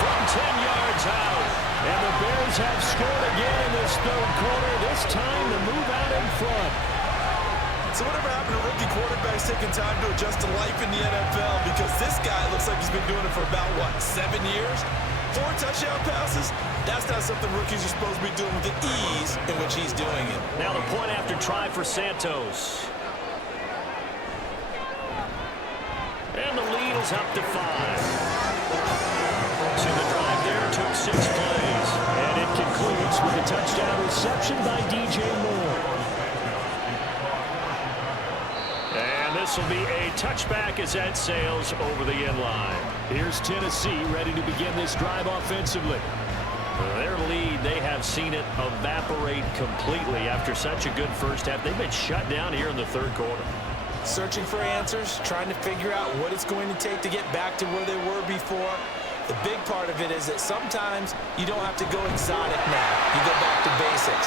from 10 yards out. And the Bears have scored again in this third quarter. This time to move out in front. So whatever happened to rookie quarterbacks taking time to adjust to life in the NFL? Because this guy looks like he's been doing it for about, 7 years? 4 touchdown passes? That's not something rookies are supposed to be doing with the ease in which he's doing it. Now the point after try for Santos. And the lead is up to 5. So the drive there took 6 plays. And it concludes with a touchdown reception by DJ Moore. And this will be a touchback as that sails over the end line. Here's Tennessee ready to begin this drive offensively. Their lead, they have seen it evaporate completely after such a good first half. They've been shut down here in the third quarter. Searching for answers, trying to figure out what it's going to take to get back to where they were before. The big part of it is that sometimes you don't have to go exotic now. You go back to basics.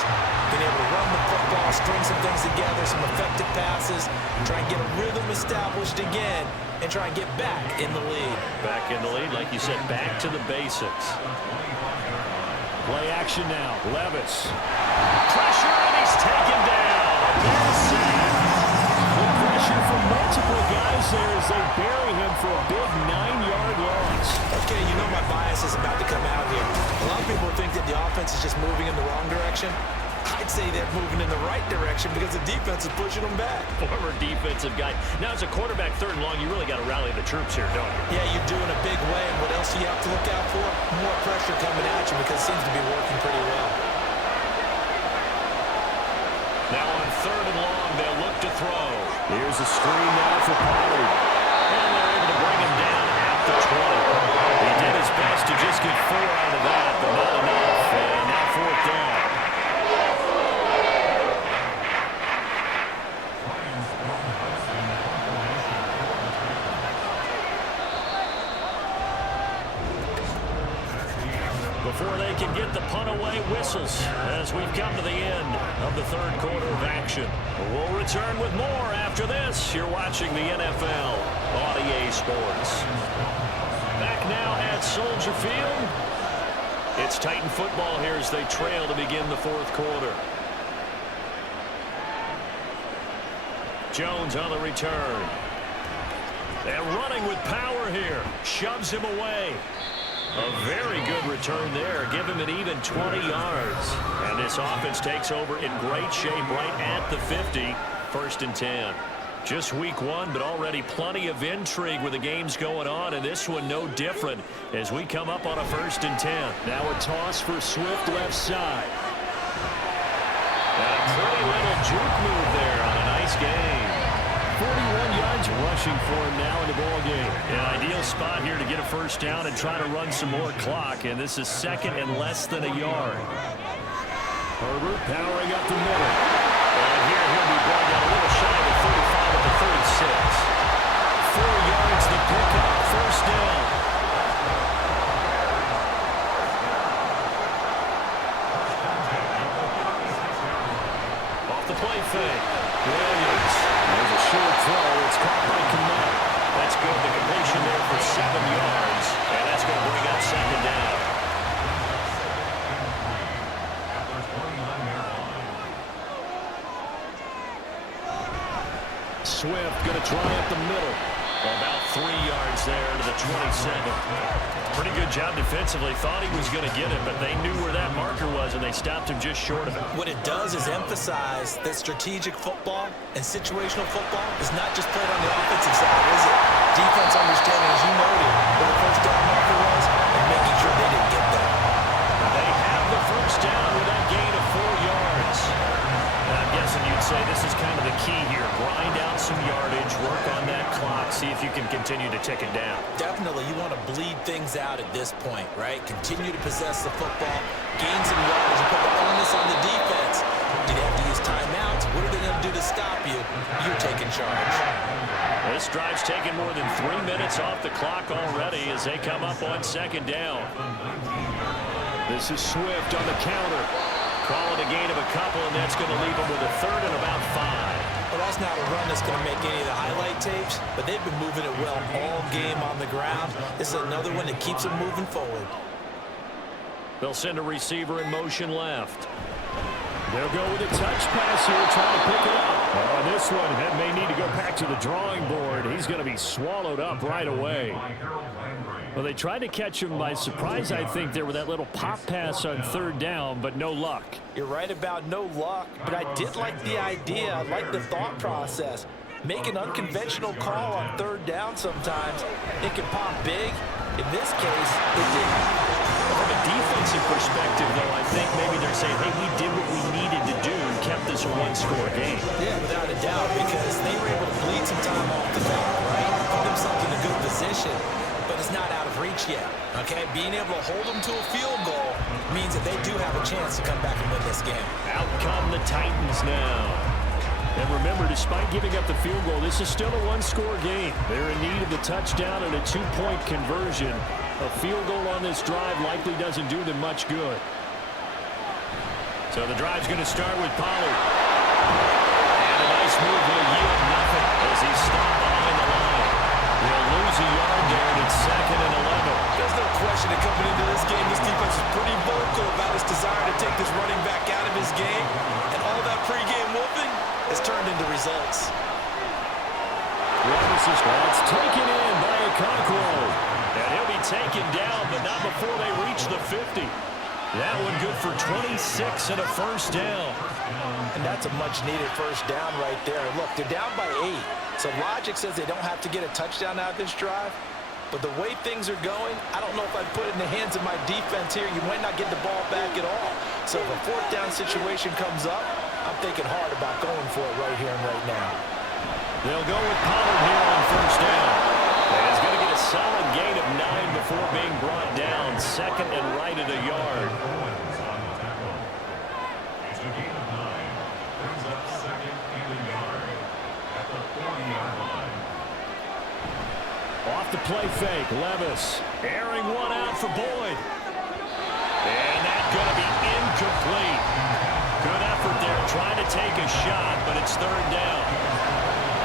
Being able to run the football, string some things together, some effective passes, try and get a rhythm established again, and try and get back in the lead. Back in the lead, like you said, back to the basics. Play action now. Levis. Pressure, and he's taken down. There's sack. The pressure from multiple guys there as they bury him for a big 9-yard loss. Okay, you know my bias is about to come out here. A lot of people think that the offense is just moving in the wrong direction. I'd say they're moving in the right direction because the defense is pushing them back. Former defensive guy. Now, as a quarterback, 3rd and long, you really got to rally the troops here, don't you? Yeah, you do in a big way. And what else do you have to look out for? More pressure coming at you because it seems to be working pretty well. Now on 3rd and long, they'll look to throw. Here's a screen now for Pollard. And they're able to bring him down at the 20. He did his best to just get 4 out of that, but not enough. And now 4th down. Before they can get the punt away, whistles as we've come to the end of the third quarter of action. We'll return with more after this. You're watching the NFL on EA Sports. Back now at Soldier Field. It's Titan football here as they trail to begin the fourth quarter. Jones on the return. And running with power here. Shoves him away. A very good return there. Give him an even 20 yards. And this offense takes over in great shape right at the 50. 1st and 10. Just week 1, but already plenty of intrigue with the games going on. And this one no different as we come up on a 1st and 10. Now a toss for Swift left side. juke move there on a nice game. 41 yards rushing for him now in the ball game. An ideal spot here to get a first down and try to run some more clock, and this is second and less than a yard. Herbert powering up the middle. And here he'll be brought down a little shy of the 35 at the 36. 4 yards to pick up, first down. Off the play fake. Williams. There's a short throw. It's caught by Kmet. That's good. The completion there for 7 yards. And that's going to bring up second down. Swift going to try up the middle. About 3 yards there to the 27. Pretty good job defensively. Thought he was going to get it, but they knew where that marker was, and they stopped him just short of it. What it does is emphasize that strategic football and situational football is not just played on the offensive side, is it? Defense understanding, as you noted, where the first down marker was, and making sure they didn't get there. They have the first down with that gain of 4 yards. And I'm guessing you'd say this is kind of the key here. Grind out some yardage, work on that clock, see if you can continue to tick it down. Definitely, you want to bleed things out at this point, right? Continue to possess the football, gain some yardage, and put the onus on the defense. Do they have to use timeouts? What are they going to do to stop you? You're taking charge. This drive's taken more than 3 minutes off the clock already as they come up on second down. This is Swift on the counter. Call it a gain of a couple, and that's going to leave them with a third and about 5. Well, that's not a run that's going to make any of the highlight tapes, but they've been moving it well all game on the ground. This is another one that keeps them moving forward. They'll send a receiver in motion left. They'll go with a touch pass here, trying to pick it up. On this one, that may need to go back to the drawing board. He's going to be swallowed up right away. Well, they tried to catch him by surprise, I think, there with that little pop pass on third down, but no luck. You're right about no luck, but I did like the idea. I like the thought process. Make an unconventional call on third down sometimes. It can pop big. In this case, it didn't. From a defensive perspective, though, I think maybe they're saying, hey, we did what we needed to do and kept this a one-score game. Yeah, without a doubt, because they were able to bleed some time off the clock, right? Put themselves in a good position. But it's not out of reach yet, okay? Being able to hold them to a field goal means that they do have a chance to come back and win this game. Out come the Titans now. And remember, despite giving up the field goal, this is still a one-score game. They're in need of the touchdown and a two-point conversion. A field goal on this drive likely doesn't do them much good. So the drive's going to start with Pollard. And a nice move will yield nothing as he's stopped behind the line. They'll lose a yard there, and it's second and 11. There's no question that coming into this game, this defense is pretty vocal about its desire to take this running back out of his game. And all that pregame whooping has turned into results. It's taken in by Okonkwo. And he'll be taken down, but not before they reach the 50. That one good for 26 and a first down. And that's a much-needed first down right there. Look, they're down by 8. So logic says they don't have to get a touchdown out of this drive. But the way things are going, I don't know if I'd put it in the hands of my defense here. You might not get the ball back at all. So if a fourth down situation comes up, I'm thinking hard about going for it right here and right now. They'll go with Pollard here on first down. And he's going to get a solid gain of 9 before being brought down. Second and right at a yard. Off the play fake, Levis airing one out for Boyd. And that's going to be incomplete. Good effort there trying to take a shot, but it's third down.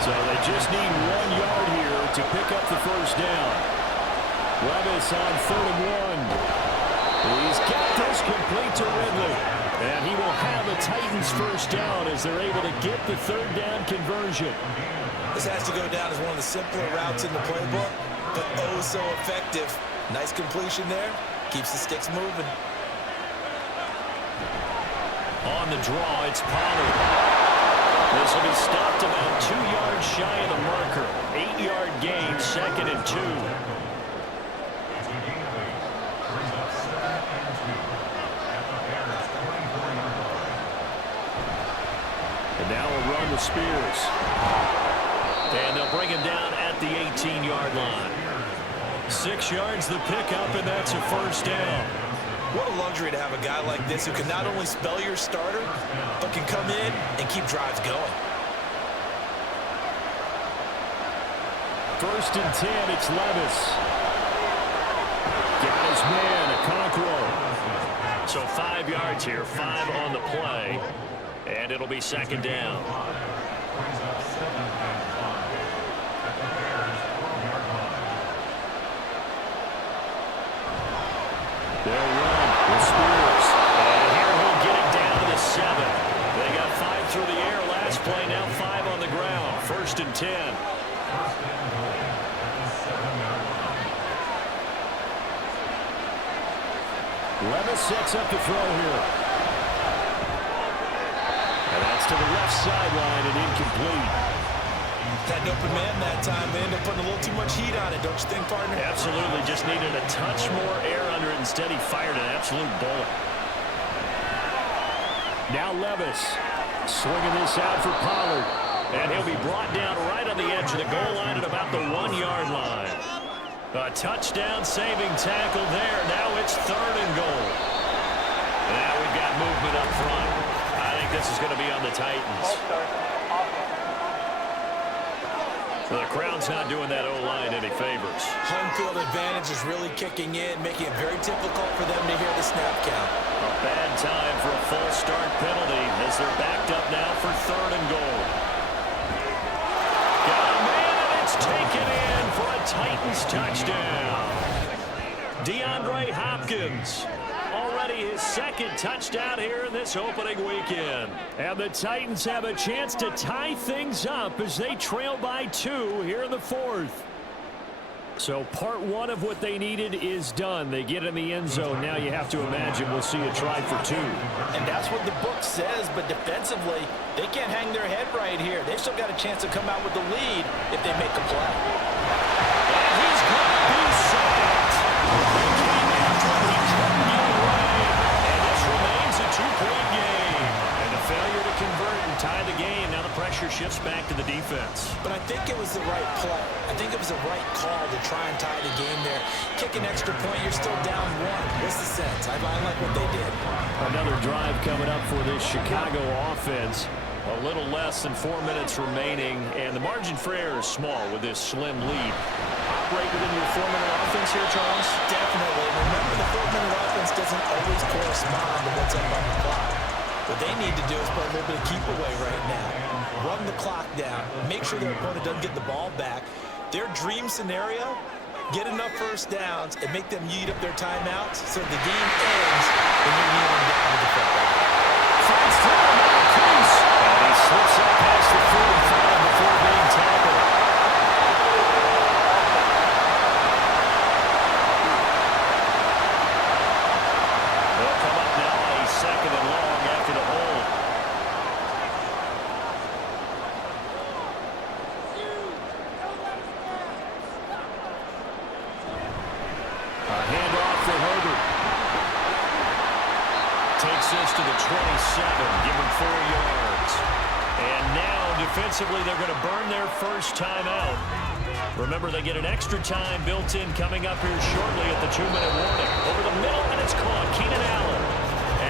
So they just need 1 yard here to pick up the first down. Levis on third and 1. He's got this complete to Ridley. And he will have the Titans first down as they're able to get the third down conversion. This has to go down as one of the simpler routes in the playbook, but oh so effective. Nice completion there. Keeps the sticks moving. On the draw, it's Pollard. This will be stopped about 2 yards shy of the marker. 8-yard gain, second and 2. And with Spears. And they'll bring him down at the 18-yard line. 6 yards the pickup, and that's a first down. What a luxury to have a guy like this who can not only spell your starter, but can come in and keep drives going. First and 10, it's Levis. Got his man, Okonkwo. So 5 yards here, 5 on the play, and it'll be second down. They'll run with Spears. And here he'll get it down to the 7. They got 5 through the air last play, now 5 on the ground. First and 10. Levis sets up the throw here. And that's to the left sideline and incomplete. Had an open man that time. They ended up putting a little too much heat on it, don't you think, partner? Absolutely. Just needed a touch more air under it. Instead, he fired an absolute bullet. Now Levis swinging this out for Pollard. And he'll be brought down right on the edge of the goal line at about the 1-yard line. A touchdown saving tackle there. Now it's 3rd and goal. Now we've got movement up front. I think this is going to be on the Titans. The crowd's not doing that O-line any favors. Home field advantage is really kicking in, making it very difficult for them to hear the snap count. A bad time for a false start penalty as they're backed up now for 3rd and goal. Got a man, and it's taken in for a Titans touchdown. DeAndre Hopkins. Already his 2nd touchdown here in this opening weekend. And the Titans have a chance to tie things up as they trail by 2 here in the 4th. So part 1 of what they needed is done. They get in the end zone. Now you have to imagine we'll see a try for 2. And that's what the book says, but defensively, they can't hang their head right here. They've still got a chance to come out with the lead if they make a play. And he's going to be sacked. He came after him. He couldn't get away. And this remains a 2-point game. And a failure to convert and tie the game. Now the pressure shifts back to the defense. But I think it was the right play. I think it was the right call to try and tie the game there. Kick an extra point, you're still down 1. What's the sense? I like what they did. Another drive coming up for this Chicago offense. A little less than 4 minutes remaining, and the margin for error is small with this slim lead. Operate within your 4-minute offense here, Charles? Definitely. Remember, the 4-minute offense doesn't always correspond to what's up on the clock. What they need to do is put a little bit of keep away right now. Run the clock down. Make sure their opponent doesn't get the ball back. Their dream scenario, get enough first downs and make them eat up their timeouts so the game ends when you're kneeling down with the football. Finds time on the crease. And he slips up past the 45 before being tackled. They'll come up now on a 2nd and long after the hold. A handoff for Herbert. Takes this to the 27, give him 4 yards. And now, defensively, they're going to burn their first timeout. Remember, they get an extra time built in coming up here shortly at the 2-minute warning. Over the middle, and it's caught. Keenan Allen.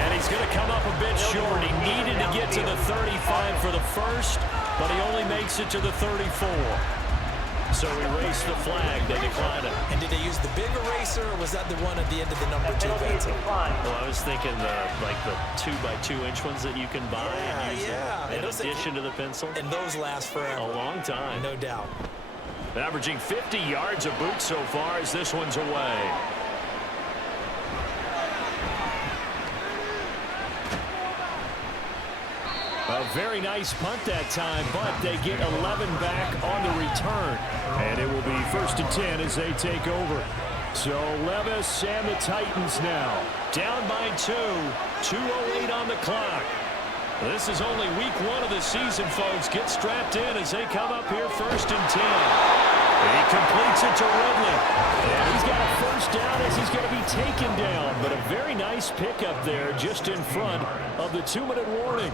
And he's going to come up a bit short. He needed to get to the 35 for the first, but he only makes it to the 34. So erase the flag. They decline it. And did they use the big eraser, or was that the one at the end of the number 2 pencil? Well, I was thinking the 2x2-inch ones that you can buy and use in addition to the pencil. And those last forever. A long time. No doubt. Averaging 50 yards a boot so far as this one's away. A very nice punt that time, but they get 11 back on the return. And it will be 1st and 10 as they take over. So Levis and the Titans now down by 2. 2:08 on the clock. This is only week 1 of the season, folks. Get strapped in as they come up here 1st and 10. He completes it to Ridley. And he's got a first down as he's going to be taken down. But a very nice pickup there just in front of the 2-minute warning.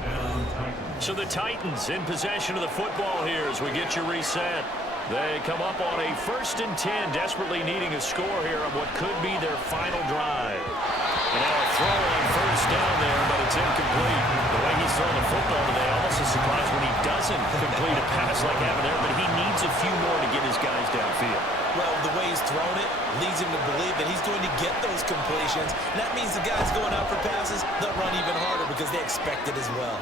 So the Titans in possession of the football here as we get you reset. They come up on a 1st and 10, desperately needing a score here on what could be their final drive. And now a throw on 1st down there, but it's incomplete. The way he's throwing the football today, almost a surprise when he doesn't complete a pass like having there, but he needs a few more to get his guys downfield. Well, the way he's thrown it leads him to believe that he's going to get those completions. And that means the guys going out for passes, they'll run even harder because they expect it as well.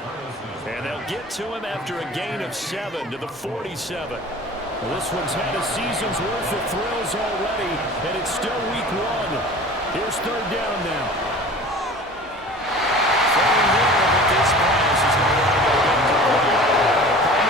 And they'll get to him after a gain of 7 to the 47. Well, this one's had a season's worth of thrills already, and it's still week 1. Here's 3rd down now. Throwing there, but this pass is going to run away.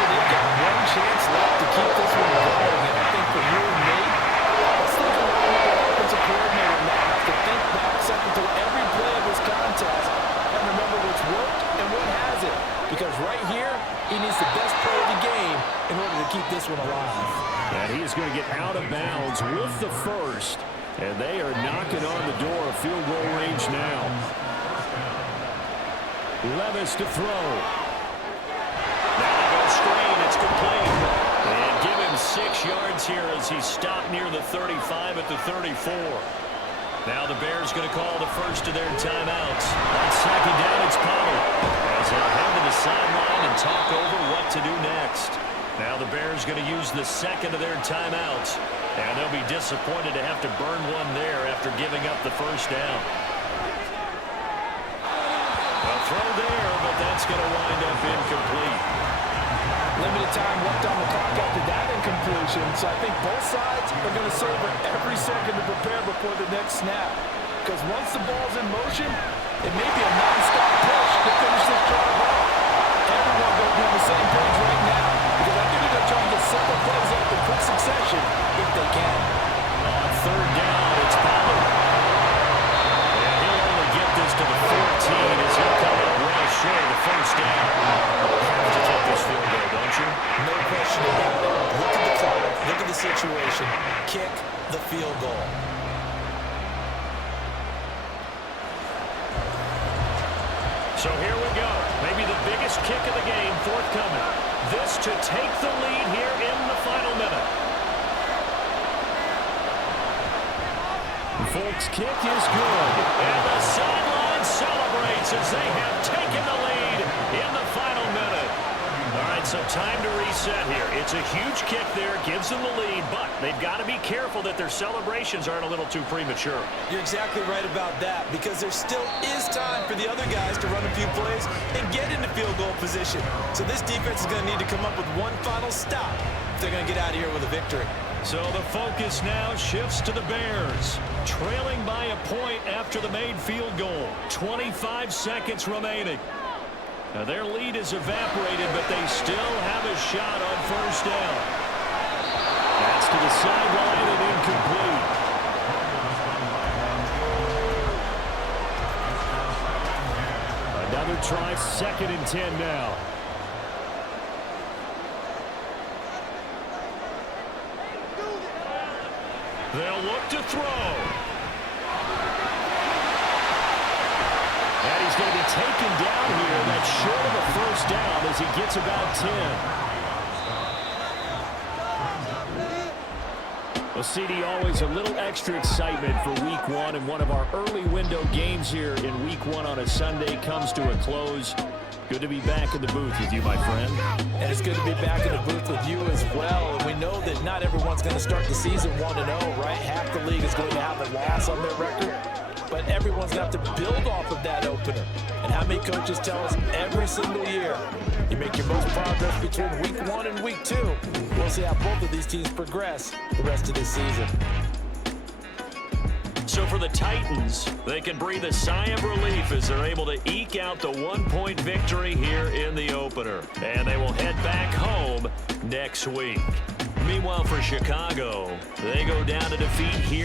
They've got one chance left to keep this one going, and I think for you and me, let's think about what the offensive coordinator now has to think back, second to every play of this contest, and remember what's worked and what hasn't. Because right here, he needs the best play of the game in order to keep this one alive. And he is going to get out of bounds with the 1st. And they are knocking on the door of field goal range now. Levis to throw. Now they go screen. It's complete. And give him 6 yards here as he stopped near the 35 at the 34. Now the Bears going to call the first of their timeouts. On 2nd down, it's Pollard, as they'll head to the sideline and talk over what to do next. Now the Bears going to use the 2nd of their timeouts, and they'll be disappointed to have to burn one there after giving up the 1st down. A throw there, but that's going to wind up incomplete. Limited time left on the clock after that incompletion, so I think both sides are going to savor every second to prepare before the next snap. Because once the ball's in motion, it may be a non-stop push to finish this drive off. Everyone going to be on the same page right now, because I think they're going to try and get simple plays up in quick succession if they can. On 3rd down, it's Pollard. And he'll only get this to the 14 as he'll come up right short of the 1st down. Have to kick this field goal, don't you? No question about it. Look at the clock. Look at the situation. Kick the field goal. So here we go. Maybe the biggest kick of the game forthcoming. This to take the lead here in the final minute. The Folks' kick is good. And the sideline celebrates as they have taken the lead in the final minute. All right, so time to reset here. It's a huge kick there, gives them the lead, but they've got to be careful that their celebrations aren't a little too premature. You're exactly right about that, because there still is time for the other guys to run a few plays and get into field goal position. So this defense is going to need to come up with one final stop if they're going to get out of here with a victory. So the focus now shifts to the Bears, trailing by a point after the made field goal. 25 seconds remaining. Now their lead is evaporated, but they still have a shot on 1st down. That's to the sideline and incomplete. Another try, 2nd and 10 now. They'll look to throw. And he's going to be taken down here. That's short of a 1st down as he gets about 10. Well, CD, always a little extra excitement for week 1, and one of our early window games here in week 1 on a Sunday comes to a close. Good to be back in the booth with you, my friend. And it's good to be back in the booth with you as well. And we know that not everyone's going to start the season 1-0, right? Half the league is going to have a loss on their record. But everyone's going to have to build off of that opener. And how many coaches tell us every single year, you make your most progress between week 1 and week 2. We'll see how both of these teams progress the rest of this season. So for the Titans, they can breathe a sigh of relief as they're able to eke out the 1-point victory here in the opener. And they will head back home next week. Meanwhile, for Chicago, they go down to defeat here.